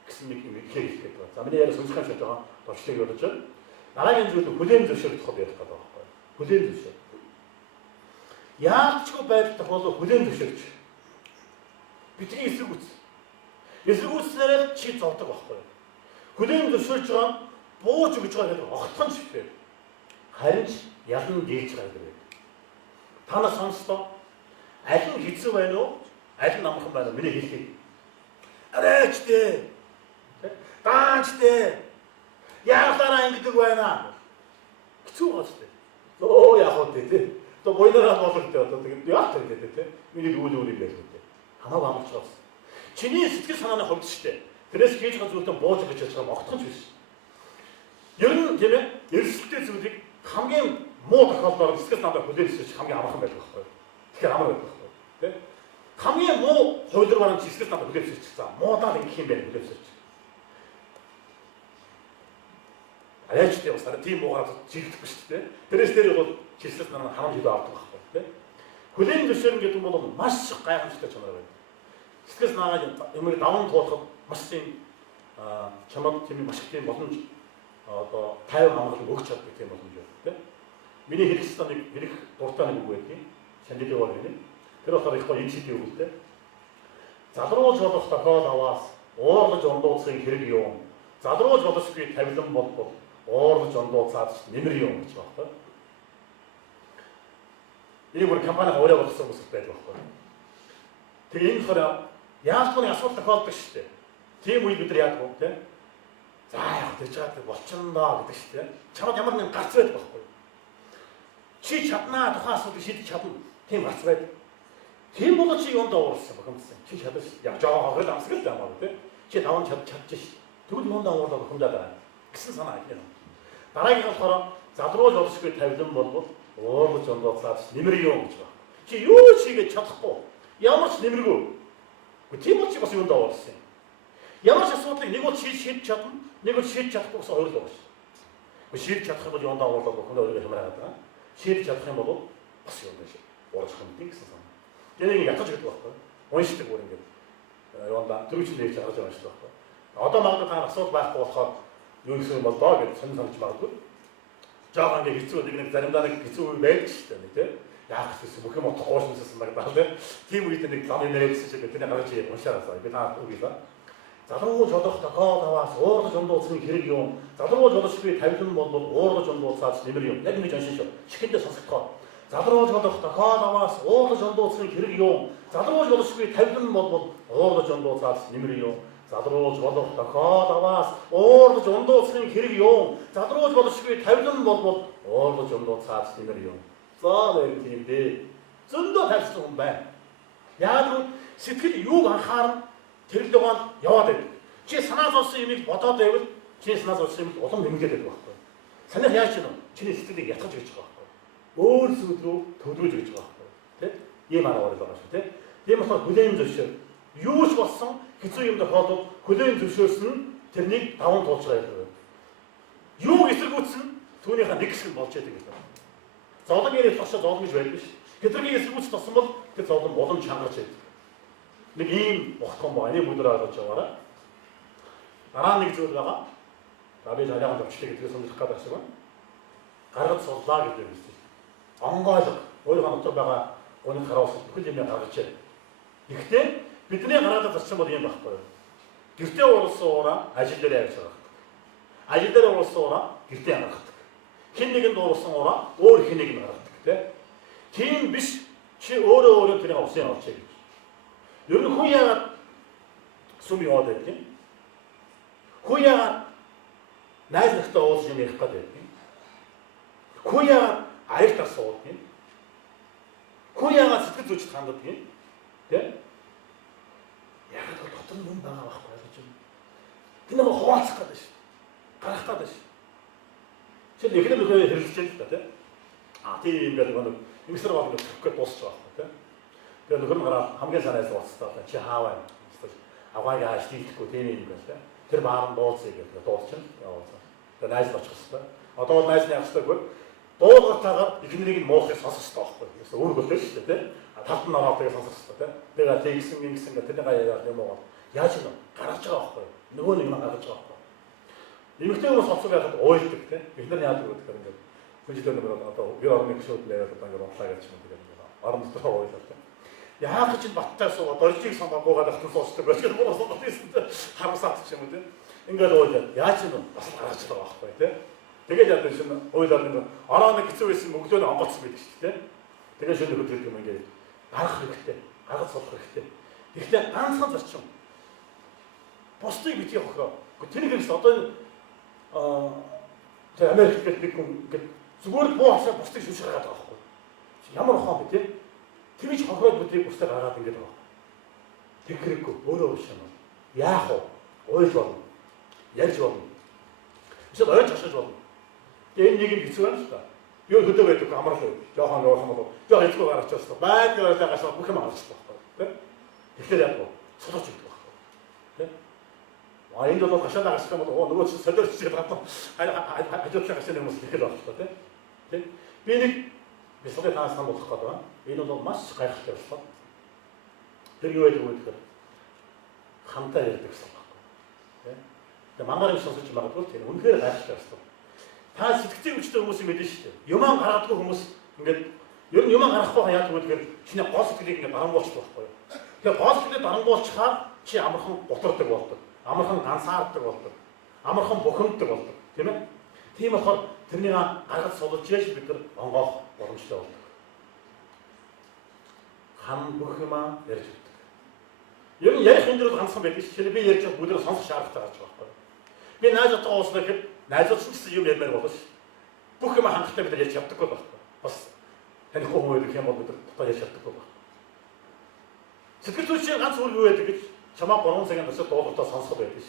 гэсэн нэг юм хэлэх гээд байна. За миний яриа сонсох юм шиг байгаа. Товчлыг бодож байна. Дараагийн зүйл нь хүлээн зөвшөөрөх тухай ярих гэдэг байна. Хүлээн зөвшөөрөх. Яалчгүй байдалтай бол хүлээн зөвшөөрч. Бидний эсрэг үз. Эсрэг үзнээр чи зовдөг байхгүй. Хүлээн зөвшөөрч байгаа бууж өгч байгаа гэдэг огтхон ч бай. Харин ч ялан дийлж байгаа гэдэг. Та нар сонслоо. Аль нь хэцүү байна уу? Аль нь амархан байна уу? Миний хэлхий. Арайч дээ. Даанч дээ. Яагаад ингэдэг байна? Хэцүү байна шүү дээ. Оо яах вэ дээ. То боёнороо болгодог одоо тэгээд яах вэ гэдэг тийм. Миний үйл юм байх үү. Хамаагүй амарч байгаа. Чиний сэтгэл санааны хувьд шүү дээ. Тэрээс хийж байгаа зүйлтэй бууж гэж яаж байгаа огтхон ч биш. Ер нь тийм ээ, эрсдэлтэй зүйлийг хамгийн муу тохиолдолд сэтгэл санаатай хүлээлгэж хамгийн амархан байдаг байхгүй юу? Тэгэхээр амар байдаг байхгүй юу? Тийм. Хамгийн муу хувилбар баран сэтгэл санаатай хүлээлгэж чигсэн. Муудаад ингэх юм байна хүлээлгэж. Аяч тийм бас тийм муугаар жигдэхгүй шүү дээ. Тэрээс дээр бол чиглэл санаа хамж идэ авдаг байхгүй юу? Тийм. Хүлээн зөвшөөрнө гэдэг нь бол маш их гайхамшигтай чанар байна. Сэтгэл санаагаа юмыг даван туулахад маш тийм чамд тийм маш их тийм боломж одоо 50 хамгаалал өгч чаддаг тийм боломж байна тийм. Миний хэлэх станыг хэлэх дуртай нэг үг байдгийг шандилыг бол гинэ. Тэр болохоор их гоё энэ шийдвэр өгөлтэй. Залруулж болох тохиол аваас уурлаж ондууцахын хэрэг юм. Залруулж боловсгүй тавилан болбол уурлаж ондууцаад нэмэр юм гэж байна байхгүй. Энийг бүр компаниг өөрөө болгосон хүмүүс байдаг байхгүй. Тэгээ энэ болохоор яалтны асуудал тохиолдог шүү дээ. Тийм үед бид нар яадаг вэ тийм. За яг тэгж байгаа болчихно гэдэг шүү дээ. Чамд ямар нэгэн гарц байдаг байхгүй. Чи чаднаа тухайн асуудыг шийдэж чадна. Тийм гарц байдаг. Тийм бол чи юунд уурсан бохомдсон. Чи чадна шүү. Яг жоо хогол амсгал л ямаа тийм. Чи даван чадчих шүү. Тэгвэл юунд уурлаад бохомдаад байгаа гэсэн санаа хэлээ. Дараагийн болохоор залруулж олсгүй тавилан болбол уурлаж ондооцаад нэмэр юм гэж байна. Чи юу ч хийж чадахгүй. Ямар ч нэмэргүй. Тийм бол чи бас юунд уурсан. Ямар ч асуудлыг нэг бол шийдэж чадна, нэг бол шийдэж чадахгүй гэсэн хоёр л байгаа шүү. Шийдэж чадах юм бол юундаа уурлаад бохондоо өөрөө хямраад байгаа. Шийдэж чадах юм бол бас юм байна шүү. Уурах юм тийм гэсэн санаа. Тэнийг ятгаж гэдэг байхгүй. Уншдаг бүр ингээд юундаа төрөчн дээрч харж байгаа шүү байхгүй. Одоо магадгүй та асуудал байхгүй болохоор юу гэсэн юм бол доо гэж сонь санаж магадгүй. Жаахан ингээд хэцүү нэг заримдаа нэг хэцүү үе байдаг шүү дээ тийм. Яах гэсэн бүх юм утгагүй шимсэн магадгүй тийм. Тийм үед нэг зам нэрээдсэн шиг тэний гарч уншаасаа би таа үгийла. Залруулж олох тохиол аваас уурлаж ондууцны хэрэг юм. Залруулж олошгүй тавилан бол уурлаж ондууцаад нэмэр юм. Яг ингэж уншиж шүү. Чихэндээ сонсохдоо. Залруулж олох тохиол аваас уурлаж ондууцны хэрэг юм. Залруулж олошгүй тавилан бол уурлаж ондууцаад нэмэр юм. Залруулж олох тохиол аваас уурлаж ондууцны хэрэг юм. Залруулж олошгүй тавилан бол уурлаж ондууцаад нэмэр юм. За нэг тийм дээ. Зөндөө тавьсан юм байна. Яг сэтгэл юуг анхаарна тэр л байгаа яваад байв. Чи санаа зовсон юмыг бодоод байвал чи санаа зовсон юм улам нэмгээд байдаг байхгүй. Санаа яаж чинь чиний сэтгэлийг ятгах гэж байгаа байхгүй. Өөр зүйл рүү төлөвлөж гэж байгаа байхгүй. Тэ? Ийм аргаар байгаа шүү, тэ? Тийм болохоор хүлээн зөвшөөр. Юу ч болсон хэцүү юм тохиолдол хүлээн зөвшөөрсөн нь тэрнийг даван туулж байгаа юм. Юу эсэргүүцсэн түүнийхээ нэг хэсэг болж яадаг гэдэг. Зовлон ярих тохиолдол зовлон гэж байдаг ш. Тэдний эсэргүүц тосон бол тэр зовлон улам чангарч яадаг. Нэг ийм ухтхан байна. Энийг бүгд ойлгож байгаарай. Дараа нэг зүйл байгаа. Би жаргал өвчлээ гэдгийг сонирхох гэдэг шиг байна. Гаргаж суулаа гэдэг юм шиг. Онгойлго өөрийнхөө дотор байгаа гоныг харуулсан бүхэл юмыг гаргаж ирээ. Гэхдээ бидний гараад зарчим бол юм байхгүй юу? Гэртээ уулсан ураа ажил дээр явж байгаа. Ажил дээр уулсан ураа гэртээ гаргадаг. Хэн нэгэнд уулсан ураа өөр хэн нэгэнд гаргадаг тийм биш чи өөрөө тэрийг усын авчиг гэж. Ер нь хүн яагаад сүм яваад байдаг юм? Хүн яагаад найз нөхдөд уулзж юм ярих гэдэг юм? Хүн яагаад аяр тас суудаг юм? Хүн яагаад сэтгэл зүйчд ханддаг юм? Тэ? Яагаад дотор нь юм байгаа байхгүй гэж юм. Тэр нэг хуваалцах гэдэг шүү. Гарах гэдэг шүү. Чи ихэнх нөхөө хэрэглэж байгаа л та тэ? Тийм юм гэдэг нэг юмсэр болоод төгөд дуусч байгаа байхгүй тэ? Тэгээ нөхөр нь гараад хамгийн санаас ууцтаа чи хааваа юм. Аваагаа хааш тийхгүй тийм юм байна тэ? Тэр баам дууцъя гэдэг дуусчихна. Яваасаа. Тэгээ найз очих хэвээр. Одоо бол найз яах хэвээр дуулгатаагаар ихнэрийг нь муухай сонсох хэрэгтэй байхгүй. Юу өөр болтой шүү дээ тэ? Талд нь ороод тэгээ сонсох хэрэгтэй тэ? Тэгээ тэгсэн ингэсэн гэх тэрний гаяа юм уу? Яаж юм гаргаж байгаа байхгүй. Нөгөө нэг юм гаргаж байгаа байхгүй. Эмэгтэй хүмүүс хоцрол яхад уйлдаг тэ? Эхнэр яадаг гэдэг ингээд хүнжлэр нэг одоо 2.1 шууд нэрээд одоо ингээд унтлаа гэж юм тэгээд орон дотор уйлдаг тэ? Яах гэж баттай суугаад оржиг сонгоогоо дахин суусдаг байж гэдэг бол сонсоод байсан тэ? Харамсаад ч юм уу тэ? Ингээд уйлаад яаж юм бас гаргаж байгаа байхгүй тэ? Тэгээд яадаг шин уйлаад нэг ороо нэг хэцүү байсан мөглөөний онгоцсон байдаг шүү дээ. Тэгээд шин нөхөд юм ингээд гарах хэрэгтэй, гаргаж суулгах хэрэгтэй. Гэхдээ ганцхан зарчим. Бусдыг битгий охроо. Тэр хэрэгс одоо тэр Америкт бид ингээд зүгээр буу хасаа бусдыг шүшиж гаргаад байгаа байхгүй. Ямар ухаан бэ те? Тэрийч хохроод бүдгийг бусдыг гаргаад ингээд байгаа. Тэг хэрэггүй өөрөө ууш юм. Яах вэ? Уйлж болно. Ярьж болно. Эсвэл ойж хашиж болно. Тэгээ нэг юм хэцүү байна л та. Юу хөдөө байдаг амрал уу. Жохон бол. Жохон хэлгүй гарч байгаа. Байг байгаас бүх юм авч байгаа байхгүй. Тэгэхээр яг гоо сулууч гэдэг байхгүй. Тэ? Энд бол гашаа дагах юм бол нөгөө чинь солиорч байгаа юм. Хажуудлаа гашаа хүмүүс ихэл байна л та тийм. Тэ? Би нэг бисгой таас хам болох гэдэг байна. Энэ бол маш гайхалтай байна. Тэр юу байдаг вэ гэхээр хамтаа ярьдаг гэсэн байхгүй. Тэ? Тэгээ мангар юм сонсож магадгүй тийм үнэхээр гайхалтай байна. Та сэтгцийн хүчтэй хүмүүсийг мэдэн шүү дээ. Юмаа гаргадаг хүмүүс ингээд ер нь юмаа гаргахгүй яадаг вэ гэхээр чиний гол сэтгэлийг ингээд дарангуулчих байхгүй юу. Тэгээ гол сэтгэлийг дарангуулчихаар чи амархан гутардаг болдог. Амархан ганцаардаг болдог. Амархан бухимддаг болдог. Тийм ээ? Тийм болохоор тэрнийг гаргаж суулж яаж бид нар онгоох боломжтой болдог. Хам бүх юмаа ярьж өгдөг. Ер нь ярих энэ дөрөв ганцхан байдаг шүү. Би ярьж байгаа бүгд сонсох шаардлагатай гэж байгаа байхгүй юу. Би найз отгоо ууснаа гэхэд найзууд ч юм ярмаар болно ш. Бүх юм хангалттай бид нар ярьж чаддаггүй байхгүй. Бас танихгүй хүмүүс ирэх юм бол бид нар дотоо ярьж чаддаггүй байна. Сэтгэл зүйчийн ганц үр юу байдаг гэж чамаа 3 цагийн турш дуулалтаа сонсох байдаг ш.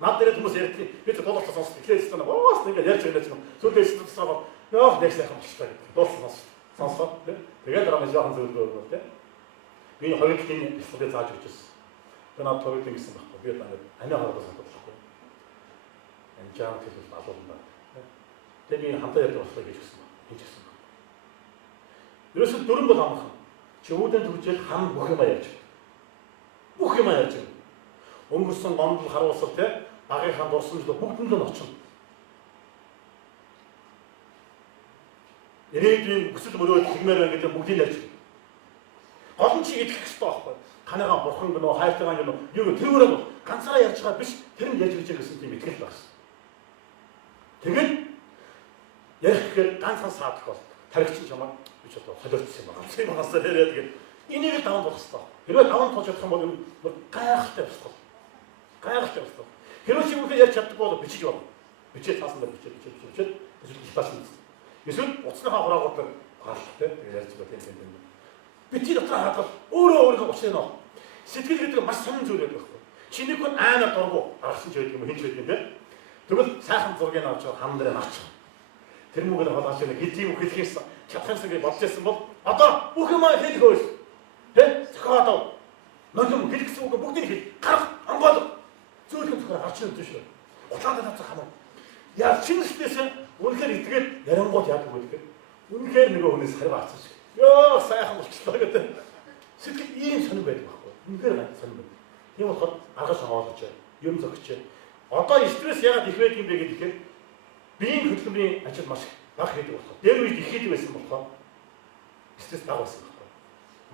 Наад дээр хүмүүс ярьдаг. Би дуулалтаа сонсох. Тэгэхээр ч нэг оос нэг ярьж байгаа юм. Сүүлдээ сэтгэлсээ яах нэг сайхан болчихлоо гэдэг. Дуулалтаа сонсох тийм. Тэгээд дараа нь жоохон зөвлөгөө өгөө тийм. Би хоёрын студид зааж өгч байсан. Тэгээд над хоёрын гэсэн байхгүй. Би ани хараад сонсох. Жаам хэлж асуулна. Тэгээд би хамтаа ярьдаг болохыг гэж хэлсэн байна. Хийж гисэн байна. Ерөөсөө дөрөн бол амархан. Чи үүдэн төгжөөл хам бүх юм ярьж байна. Бүх юм ярьж байна. Өнгөрсөн гомдол харуулсал те багийнхаа дурсамжлал бүгдэнд нь очино. Ирээдүйн бүсэл мөрөөд хэмээр байна гэдэг бүгдийг ярьж байна. Гол нь чи идэх хэрэгтэй байхгүй. Ханыгаа бурхан гэнэ, хайртайгаа гэнэ. Юу тэрүүрээ бол ганцаараа ярьж байгаа биш. Тэр нь ярьж гэж гэсэн тийм итгэл багс. Тэгээд ярих гэхээр ганцхан саадах бол таригч чамаа би ч одоо солиорчсон юм байна. Тийм багасаа яриад тэгээд энийг л даван болох хэрэгтэй. Хэрвээ даван туулж чадах юм бол юм гайхалтай байна. Гайхалтай байна. Хэрвээ чи үгүй ярьж чаддаг бол бичиж болно. Бичиж таасан дээр бичиж эсвэл таасан. Эсвэл уцныхаа хураагууд гарах тийм ярьж байгаа тийм. Бити дотор хаагаад өөрөө учрыг нөө. Сэтгэл гэдэг маш сонин зүйл байдаг байхгүй. Чиний хүн аймаар дургу гарсан ч байдаг юм хинч байдаг юм тийм. Тэгвэл сайхан зургийг авч хам дээр авчих. Тэр мөгийг холгооч нэг хэдийн үг хэлхээс чадханс ингэ болж байсан бол одоо бүх юм хэлгөөс. Тэ? Зохиод ном хэлгэсэн үг бүгдийг хэл. Гарах, ангол. Зөөлхөн зохио гарч ирсэн шүү. Утлаад тавцах хамаа. Яа чингэслээс үнэхээр итгээд ярингууд яадаг вэ гэхээр үнэхээр нөгөө хүнээс харив авчих. Йоо сайхан болчихлоо гэдэг. Сэтгэл ийм сонир байдаг байхгүй. Үнэхээр сонир байдаг. Тийм болохоор аргаж хаваалж, юм зөгч Одоо стресс яагаад их байдаг юм бэ гэхээр биеийн хөдөлмөрийн ажил маш бага хийдэг болохоор дээр үед их хийдэг байсан болохоор стресс бага байсан байхгүй.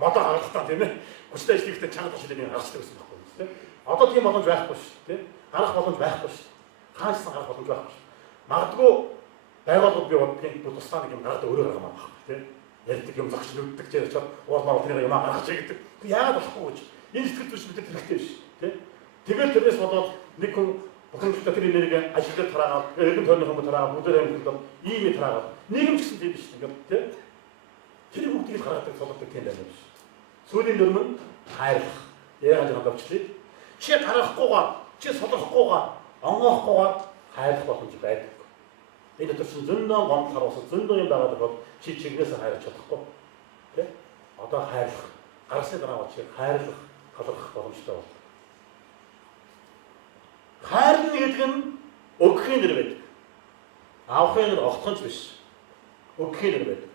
Модоо гаргахтаа тийм ээ. Хүчтэй ажиллахтай чанга тушилыг гаргацдаг байсан байхгүй тийм ээ. Одоо тийм боломж байхгүй шүү дээ. Гарах боломж байхгүй шүү. Хаанчсан гарах боломж байхгүй шүү. Магадгүй байгууллагууд би бодгийн бүр тусдаа нэг юм гаргадаг өөрөө гаргамаа байхгүй тийм ээ. Ярьдаг юм зогч нүддэг ч яачаад уурмаар тэр юм гаргаж гэдэг. Яагаад болохгүй гэж. Энэ сэтгэл зүйч бидэд хэрэгтэй биш тийм ээ. Тэгээд тэрнээс болоод нэг хүн бохомжтой тэр энерги ажилд тараагаад, эргэн тойрны хүмүүс тараагаад, бүдээр амьд ийм тараагаад, нийгэм ч гэсэн тийм биш ингээд тийм. Тэр бүгдийг гаргадаг цолгодог тийм байна биш. Сүүлийн дөрмөн хайрлах. Яагаад юм авчлаа? Чи гаргахгүйгаа, чи солихгүйгаа, онгоохгүйгаа хайрлах боломж байдаг. Энэ дотор чинь зөндөө гомдол харуулсан, зөндөө юм байгаа бол чи чигнээс хайрлах чадахгүй. Тэ? Одоо хайрлах. Гарсны дараа чи хайрлах, талархах боломжтой байна. Хайрлах гэдэг нь өгөхийн нэр байдаг. Авахын нэр огтхонч биш. Өгөхийн нэр байдаг.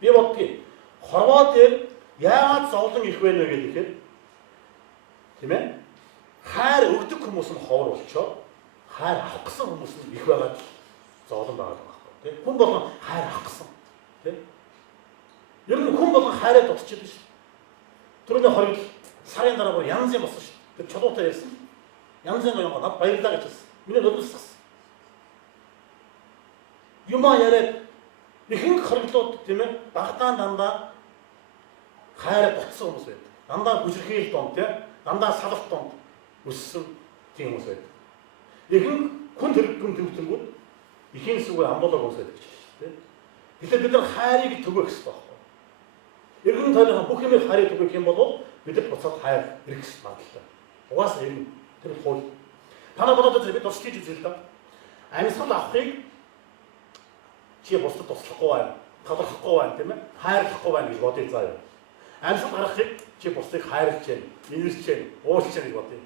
Би бодгийг хорвоо дээр яагаад зовлон их байна вэ гэхээр тийм ээ? Хайр өгдөг хүмүүс нь ховор болчоо. Хайр авах гэсэн хүмүүс нь их байгаа зовлон байгаа байхгүй тийм. Хүн болгон хайр авах гэсэн тийм. Ер нь хүн болгон хайраа дутчихдаг шүү. Түрүүний хориг сарын дараа бүр янз юм болсон шүү. Тэр чулуутай ярьсан. Янз бүрийн юм надад баярлалаа гэж хэлсэн. Миний нөлөөсөн. Юмаа яриад ихэнх хориглоод тийм ээ багтаан дандаа хайраа дутсан хүмүүс байдаг. Дандаа бүжирхийл донд тийм дандаа салах донд өссөн тийм хүмүүс байдаг. Ихэнх хүн төрөлгөн төвчнгүүд ихийн сүгээр амдуулаг хүмүүс байдаг ч тийм. Тэгэхээр бид нар хайрыг түгэх хэрэгтэй байхгүй. Эргэн тойрны бүх юмыг хайрыг түгэх юм бол бид буцаад хайр ирэх хэрэгтэй байна. Угаасаа юм тэр хууль. Танаа бодоод бид тусч хийж үзэл да. Амьсгал авахыг чи бусдад туслахгүй байна. Талархахгүй байна тийм ээ. Хайрлахгүй байна гэж бодъё заа юу. Амьсгал гаргахыг чи бусдыг хайрлж байна, инэрч байна, уулзч байна гэж бодъё.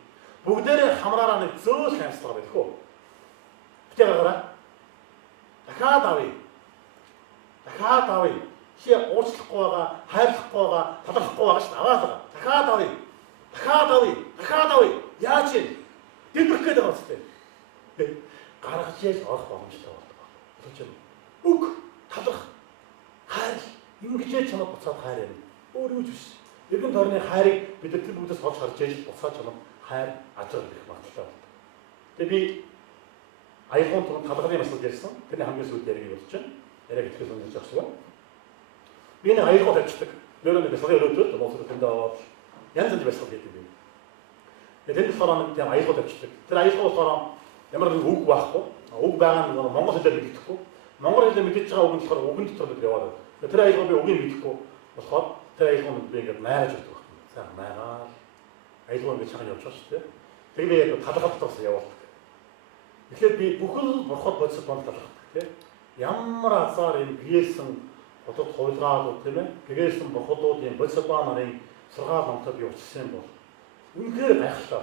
Бүгдээрээ хамраараа нэг зөөл амьсгал байдаг хөө. Битээ гараа. Дахиад авъя. Дахиад авъя. Чи уучлахгүй байгаа, хайрлахгүй байгаа, талархахгүй байгаа шүү дээ. Аваад байгаа. Дахиад авъя. Дахиад авъя. Дахиад авъя. Яаж юм? Дэврэх гээд байгаа үстэй. Гаргаж яаж орох боломжтой болдог. Тэгэж үг таларх хайр ингэж чамд буцаад хайр юм. Өөр юу ч биш. Эргэн тойрны хайрыг бид тэр бүгдээс олж харж яаж буцаад чамд хайр ажил гэх магадaltaй болдог. Тэгээ би аяхан тунд талархны асуудал ярьсан. Тэрний хамгийн сүүлд яриг болж байна. Яриаг итгэл үнэж явах шиг. Би нэг аяхан тавьчихдаг. Нөрөө нэг сарын өрөөдөө боловсрол тэнд аваад янз янз байсан гэдэг юм. Тэгээд болохоор нэг аяхан тавьчихдаг. Тэр аяхан болохоор ямар нэг үг байхгүй. Үг байгаа нь монгол хэлээр мэддэхгүй. Монгол хэлээр мэдэж байгаа үг нь болохоор үгэн дотор бид яваад. Тэр аяхан би үгийг мэдэхгүй болохоор тэр аяхан би ингээд найраж өгдөг байна. За найраа. Аяхан би чахан явж байгаа шүү дээ. Тэгээд би яг талхалтаас явуулдаг. Тэгэхээр би бүхэл бурхад бодсод бод талхалдаг тийм. Ямар азар юм гээсэн хотод хуйлгаад тийм ээ. Гээсэн бурхадуудын бодсод ба нарын сургаал номтод явуулсан бол үнэхээр гайхалтай.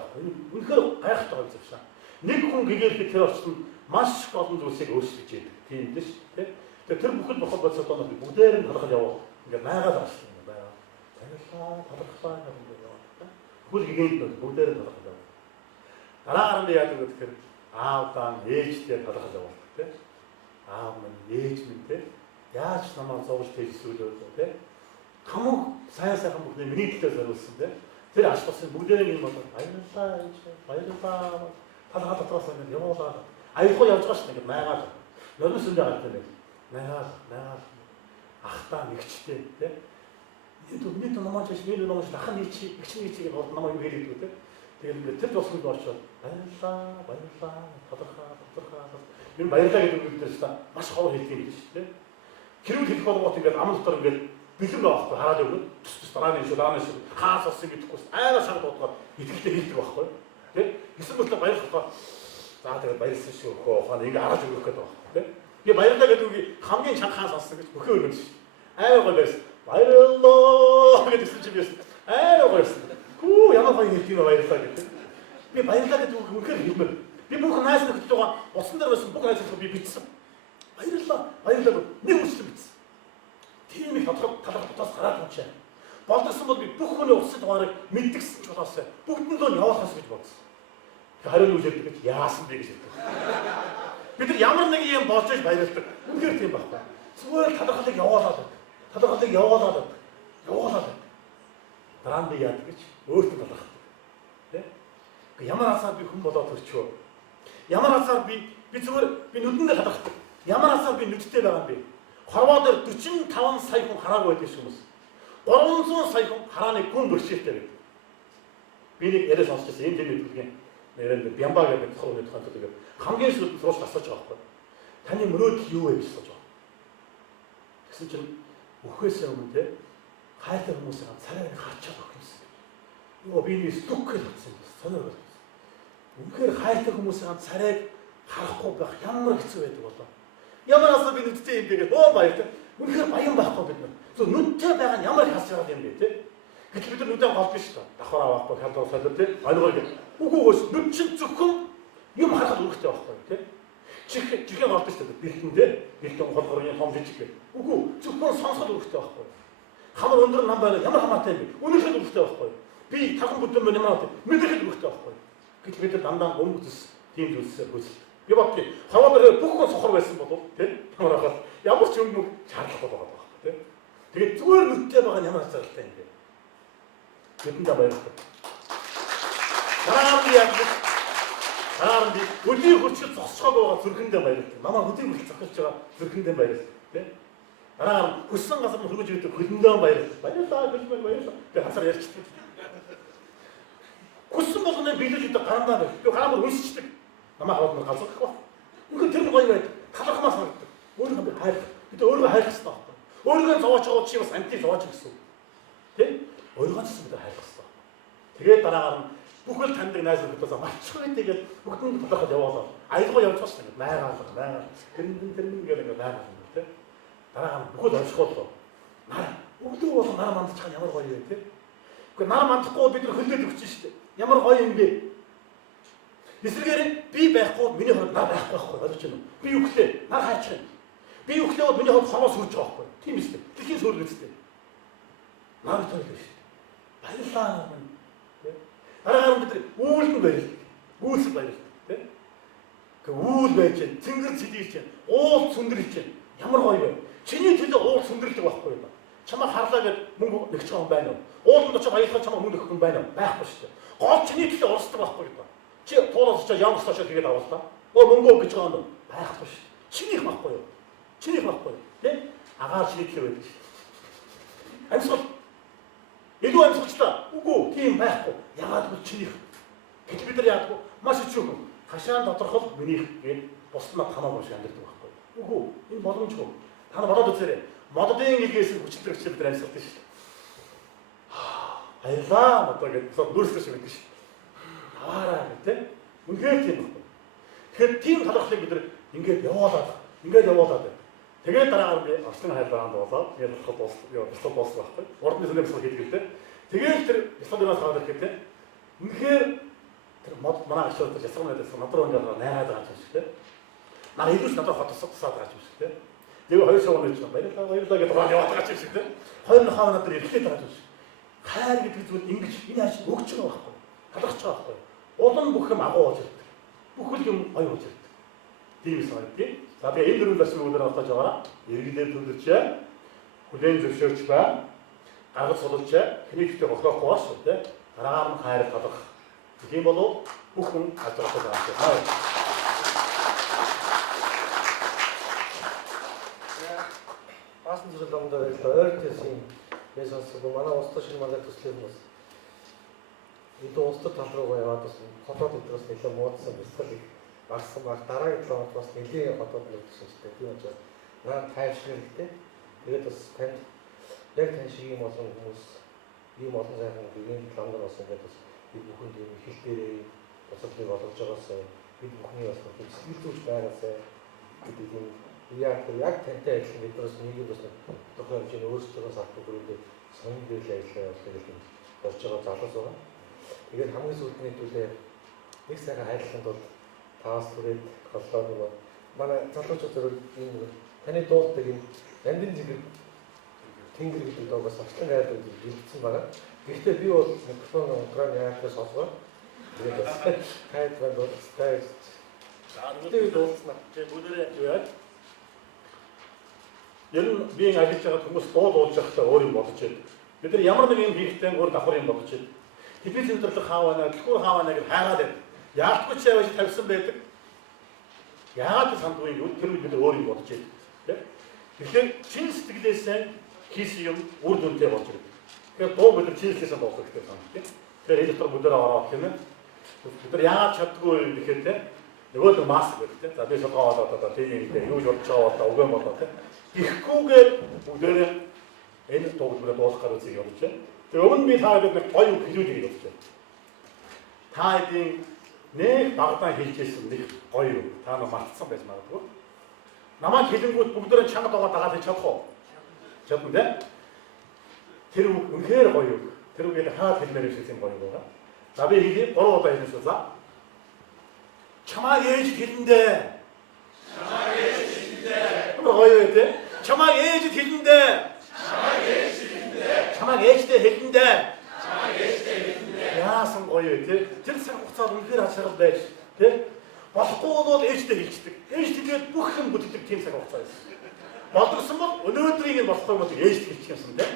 Үнэхээр гайхалтай зүйл шээ. Нэг хүн гэгээл тэр орчинд маш их олон зүйлсийг өөрчлөж яадаг. Тийм дээ шүү дээ. Тэгэхээр тэр бүхэл бурхад бодсод ба нар бүгдээр нь талхал явуул. Ингээд найгаад авсан юм байна. Танилаа талхалаа гэдэг юм байна. Бүл гэгээд бүгдээр нь талхал явуул. Дараагаар нь яадаг вэ гэхээр аавдаа ээжтэй талхал явуулдаг тийм. Аав минь ээж минь тийм. Яаж намайг зовж тэжсүүлээ тийм. Хамаг сайн сайхан бүхний миний төлөө зориулсан тийм. Тэр ашласан бүгдээ юм бол баярлалаа ээж баярлалаа талхал дотроос ингэ явуулаад аяхгүй явж байгаа шүү дээ ингэ майгаад нөрмөс үндэ гардаг юм. Майгаад ахтаа нэгчтэй тийм. Миний намаач миний намаач дахин нэгчийг нэг намаа юу хэлээд үү тийм. Тэгээд тэр тусганд орчоод баярлалаа талархаа энэ баярлалаа гэдэг үгдээс та маш ховор хэлдэг юм шүү дээ. Хэрвээ хэлэх болгоод ингээд ам дотор ингээд бэлэн байхгүй хараад өгнө. Тус дараагийн шүү хаас болсон гэдэггүй айраа шанг дуудгаад итгэлтэй хэлдэг байхгүй. Тэ? Эсвэл баярлахаа за тэгээд баярлсан шүү хөө хаа ингээд араад өгөх гэдэг байхгүй. Тэ? Би баярлалаа гэдэг үгийг хамгийн чанга хаас болсон гэж бүхөө өгнө шүү. Айраа гоё байсан. Баярлалаа гэдэгсэн чинь биэс айраа гоё байсан. Хүү ямар гоё хэлдэг юм баярлалаа гэдэг. Би баярлалаа гэдэг үг үнэхээр хэлмээр. Би бүх найз нөхдөд байгаа усан дээр байсан бүх найз нөхдөд би бичсэн. Баярлалаа нэг үслэг бичсэн. Тийм их талхалтаас гараад унчаа. Болдсон бол би бүх хүний усад байгаааг мэддэгсэн ч болоосаа бүгдэндөө явахаас гэж бодсон. Хариу юу хэлдэг гэж яасан бэ гэж хэлдэг. Бид нар ямар нэг юм болж иж баярлдаг. Үнэхээр тийм байхгүй. Зүгээр талархлыг явуулаад. Дараа нь би яадаг гэж өөртөө талархдаг. Тэ? Ямар азар би хүн болоод төрчөө. Ямар азар би зүгээр би нүдэндээ талархдаг. Ямар азар би нүдтэй байгаа юм бэ? Хорвоо дээр 45 сая хүн хараагүй байдаг шүү хүмүүс. 300 сая хүн харааны гүн бэрхшээлтэй байдаг. Би нэг яриа сонсчихсан энэ тийм хэлгийн нэрээр Бямба гэдэг тохиолдол тохиолдол хамгийн сүүлд сууж асууж байгаа байхгүй. Таны мөрөөдөл юу вэ гэж асууж байгаа. Тэгсэн чинь өхөөсөө өмнө те хайртай хүмүүсээ царайг харчаад өгөх юмсан. Юу би нэг стук гэж хэлсэн юм санаа. Үнэхээр хайртай хүмүүсээ царайг харахгүй байх ямар хэцүү байдаг болоо. Ямар асуу би нүдтэй юм бэ гэж баяртай. Үнэхээр баян байхгүй бид нар. Зөв нүдтэй байгаа нь ямар хасраад юм бэ те. Гэтэл бид нар нүдээ голдсон шүү дээ. Давхар авахгүй халдвар солиод те. Ойлгоо гэж. Үгүйгээс нүд чинь зөвхөн юм харахад үүрэгтэй байхгүй те. Чихээ голдсон шүү дээ. Бэлтэндээ бэлтэн холгорын том жижиг гэх. Үгүй зөвхөн сонсоход үүрэгтэй байхгүй. Хамар өндөр нам байгаад ямар хамаатай юм бэ? Үнэхээр үүрэгтэй байхгүй. Би тавхан бүдэн мөн ямар аа мэдрэхэд үүрэгтэй байхгүй. Гэтэл бид нар дандаа өмгөс тийм зүйлсээр хөөсөлдөг. Би бодчих. Хаваагаар бүх хүн сохор байсан болов тийм ямар хахад ямар ч юм шаардлагагүй байгаа байхгүй тийм. Тэгээд зүгээр нүдтэй байгаа нь ямар хацаартай юм бэ? Бидэндээ баярлалаа. Дараа нь өдний хурцд зогсоход байгаа зүрхэндээ баярлалаа. Намаа өдний хурцд зогсож байгаа зүрхэндээ баярлалаа тийм. Дараа нь хүссэн газар нь хөргөж өгдөг хөлөндөө баярлалаа. Баярлалаа. Тэгээд хасаар ярьчихдаг. Хүссэн болгоны биелэж өгдөг гарандаа байна. Би гараа үнсчдэг. Намаа хаваад галзах байх. Үнэхээр тэр гоё байд. Талархмаас харагддаг. Өөрөө би хайр. Бид өөрөө хайрлах хэрэгтэй байна. Өөрөө зовооч байгаа чи бас амтыг зовооч гэсэн. Тэ? Өөрөө ч бид хайрлах хэрэгтэй. Тэгээд дараагаар нь бүхэл таньдаг найз нөхдөдөө мачгүй тэгээд бүгдэнд талархад явуулаа. Аялгаа явж байгаа шүү дээ. Майгаа. Тэрэн гэдэг майгаа юм тэ. Дараагаар нь бүхэл онцгойлоо. Наа. Өгдөө болон нараа мандчих ямар гоё юм тэ. Гэхдээ нараа мандахгүй бид нар хөлдөөд өгч шүү дээ. Ямар гоё юм бэ? Эсвэргээр би байхгүй миний хувьд нар байхгүй байхгүй ойлгож байна уу? Би өглөө нар хайчих юм. Би өглөө миний хувьд хомоос хүрч байгаа байхгүй. Тийм ээ. Дэлхийн суурь гэжтэй. Нар тойл шүү дээ. Баярлалаа минь. Тэ? Дараагаар бид үүлэн баярлал. Үүлс баярлал. Тэ? Гэхдээ үүл байж чинь, цэнгэр цэлийж чинь, уул сүндрэлж чинь. Ямар гоё вэ? Чиний төлөө уул сүндрэлдэг байхгүй юу? Чамаа харлаа гэд мөнгө нэгч байгаа юм байна уу? Ууланд очиж баярлах чамаа мөнгө өгөх юм байна уу? Байхгүй шүү дээ. Гол чиний төлөө урсдаг байхгүй юу? Чи туулаад очиж ямар стачаа тэгээд авах та. Мөнгө гэж байгаа юм байхгүй шүү. Чинийх байхгүй юу? Чинийх байхгүй юу? Тэ? Агаар чиний төлөө байдаг шүү. Амьсгал. Илүү амьсгалтай. Үгүй тийм байхгүй. Яагаад гэвэл чинийх. Гэтэл бид нар яадаг вэ? Маш өчөөгөө. Хашаан тодорхол минийх гээд бусдад хамаагүй шиг амьддаг байхгүй юу? Үгүй. Энэ боломжгүй. Та нар бодоод үзээрэй. Моддын илгээс хүчтэй бид нар амьсгалтай шүү. Баярлаа. Одоо гээд нүрсгэж байдаг шүү. Аваараа гэдэг. Үнэхээр тийм байна. Тэгэхээр тийм талархлыг бид ингээд явуулаад. Тэгээд дараагаар би орчлон хайлгаанд болоод тэгээд босод байхгүй. Урдны сүлээ босод хийдэг гэдэг. Тэгээд тэр босодоос хаваад гэдэг. Үнэхээр тэр манай ашиг дээр ясгам надад надруу ингээд найгаад байгаа юм шиг тийм. Наа илүүс надад хотосод тусаад байгаа юм шиг тийм. Тэгээд хоёр шоу нэж баярлаа гэдэг баг яваад байгаа юм шиг тийм. Хоёр нь хаа надад ирэхлээд байгаа юм шиг. Хайр гэдэг зүйл ингэж энэ ашиг өгч байгаа байхгүй. Талархаж байгаа байхгүй. Улам бүх юм агуу болж ирдэг. Бүхэл юм гоё болж ирдэг. Тийм санагдав. За тэгээ энэ дөрвөн зарчмыг өндөр авах гэж байгаа. Иргэлээр төлөвлөж, хүлээн зөвшөөрч бай. Гаргаж сулж, хэнийг ихтэй бохиохгүй баш үү? Дараагаар нь хайр талах. Тийм болов бүх хүн ажиглах байгаа. Баасан зүйл өмдөө ойртойсын ясаас манай устдаа шинэ манай төслийг бас энэ устдад тал руу яваад бас хотод өдрөөс нэлээд муудсан бэлтгэл их багсан баг дараагийн 7 хоногт бас нэлээд хотод нэгдсэн ч тийм учраас наа тайвшруултээ тэгээд бас танд яг тань шиг юм олон хүмүүс ийм олон сайхан биеийн ламдар бас ингээд бас бид бүхэнд юм хэл дээрээ босдлыг олгож байгаасаа бид бүхний бас сэтгэл зүйч байгаасаа гэдэг юм яг тантай адилхан биднээс нэг бас тохиолж хэмжээний өөрсдөө салбар бүрээ сонин дээр ажиллаа гэдэг юм болж байгаа залуус байгаа. Тэгээд хамгийн сүүлдний төлөө нэг сайхан хайрлахын тулд таас түрээд голлоо нөгөө манай залуучууд зөв ийм таны дуулдаг юм Нандин зэгэр тэнгэр гэдэг дуугаас авчлан хайрлах гэж бэлдсэн байгаа. Гэхдээ би бол микрофон экран яагаад сонсгоо Тэгээд тайд байна бол тайд. Тэгээд дуусна. Тэгээ бүгдээ яваад. Ер нь би ажиллаж байгаа хүмүүс дуулж байхдаа өөр юм бодож байна. Бид нар ямар нэг юм хийхдээ өөр давхар юм бодож байна. Тэпэл өдрлөг хааваа, түлхүүр хааваа гэж хайгаад байна. Яалтгүй ч явж тавьсан байдаг. Яагаад сандгүй юу? Тэр үед бид өөр юм бодож байна. Тэгэхээр чин сэтгэлээсээ хийсэн юм үр дүнтэй болж ирдэг. Тэгэхээр дуу бид чин сэтгэлээсээ болох хэрэгтэй санагдав. Тэгэхээр энэ дотор бүдээр ороод тийм ээ. Бид нар яагаад чаддгүй юм гэхээр тийм нөгөө нэг маск байдаг тийм. За би содгоо болоод одоо тийм юм дээр юу ч болж байгаа одоо өгөөм болоо тийм. Ихгүйгээр бүгдээ энэ дууг бид дуусгах гэж явж байна. Тэгээ өмнө би та бид нэг гоё үг хэлүүлээ явж байна. Та эдийн нэг багтаа хэлжсэн нэг гоё юм. Та нар мартсан байж магадгүй. Намайг хэлэнгүүт бүгдөө чанга дуугаа дагаад хийж чадах уу? Чадна тийм. Тэр үг үнэхээр гоё юм. Тэр үгээр хаад хэлмээр ирсэн гоё юм байна. За би хэлье 3 удаа хэлнэ шүү. За. Чамаа ээж хэлэндээ. Чамаа ээж хэлэндээ. Гоё үү те? Чамаа ээж хэлэндээ. Чамаа ээж хэлэндээ. Чамаа ээжтэй хэлэндээ. Чамаа ээжтэй хэлэндээ. Яасан гоё үү те? Тэр цаг хугацаад үнэхээр ашигтай байж те? Болохгүй бол ээжтэй хэлчихдэг. Ээж тэгээд бүх юм бүддэг тийм цаг хугацаа байсан. Болдгосон бол өнөөдрийг нь болохгүй бол ээжтэй хэлчих юмсан те?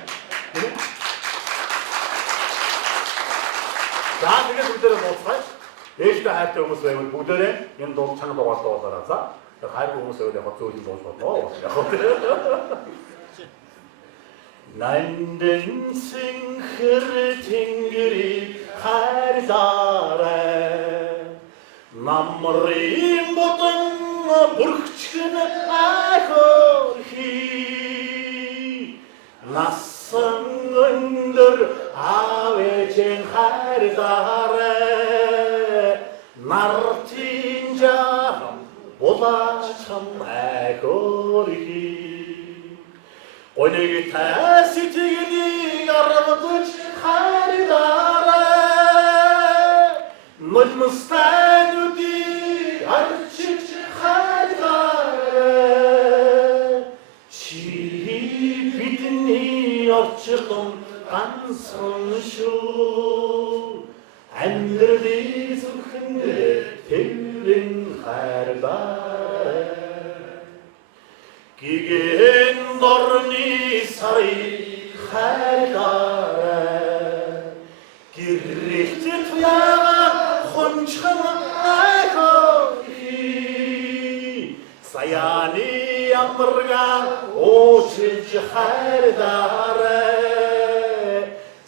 За тэгээд бүгдээрээ дуусгая. Ээжтэй хайртай хүмүүс байвал бүгдээрээ энэ дуу чанга дуугаар дуулаарай. За. Хайртай хүмүүс байвал яг зөөлөн дууж болоо. Нандин синхэр тэнгэрийг хайрлаарай. Намрын бодон бүрхчгэн ахорхи. Насан өндөр аав ээжийн хайрлаарай. Нартын жаам улаачхан ахорхи. Өнөг та сэтгэлийг аргадж хайрлаарай. Нулимстайнуудыг арчиж хайрлаарай. Чи бидний орчлон ганцхан шүү. Амьдралыг зүрхэндээ тэрэн хайрлаарай. Гигэн дорны сарыг хайрлаарай. Гэрэлтэд яагаад хончхон ахорхи. Саяны амарга уучилж хайрлаарай.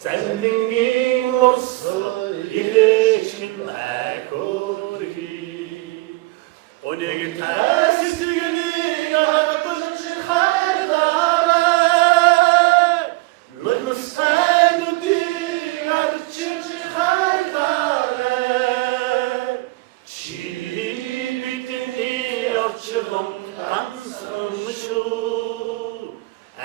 Зандингийн урсгал илээчгэн ахорхи. Өнөг та сэтгэлийг аргадж хайрлаарай. Нулимстайнуудыг арчиж хайрлаарай. Чи бидний орчлон ганцхан шүү.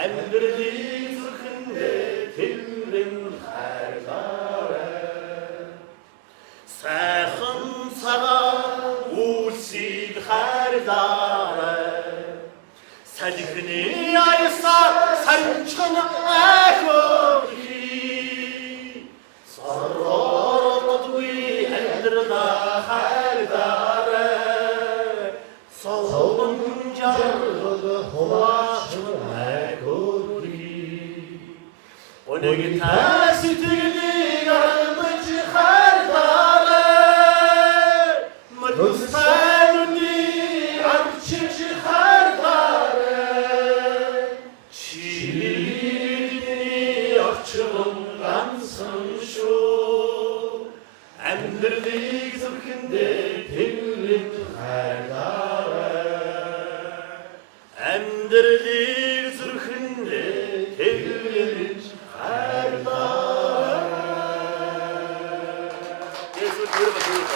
Амьдралыг зүрхэндээ тэрэн хайрлаарай. Сайхан цагаан үлсийг хайрлаарай. Салхины аясаар санчхан ахорхи. Соргоордгүй амьдралаа хайрлаарай. Солон жаргал хуваачхан ахорхи. Өнөг та сэтгэлийг аргаж хайрлаарай. Нулимстайнуудыг арчиж хайрлаарай. Чи орчлон ганцхан шүү. Амьдралыг зүрхэндээ тэрэн хайрлаарай. Амьдралыг зүрхэндээ тэрэн хайрлаарай. Есүс өргөдөг.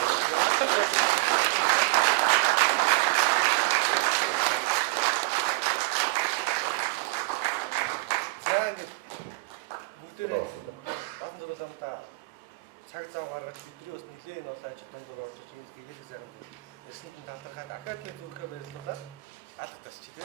Бадан дурлаамда цаг зав гаргаж бидний бас нэлээд олон ажил дундуур орж ирж байгаа гэгээлээ сайхан ирсэнд талархаад академик зүрхээ баярлуулаад алгатас чи тийм.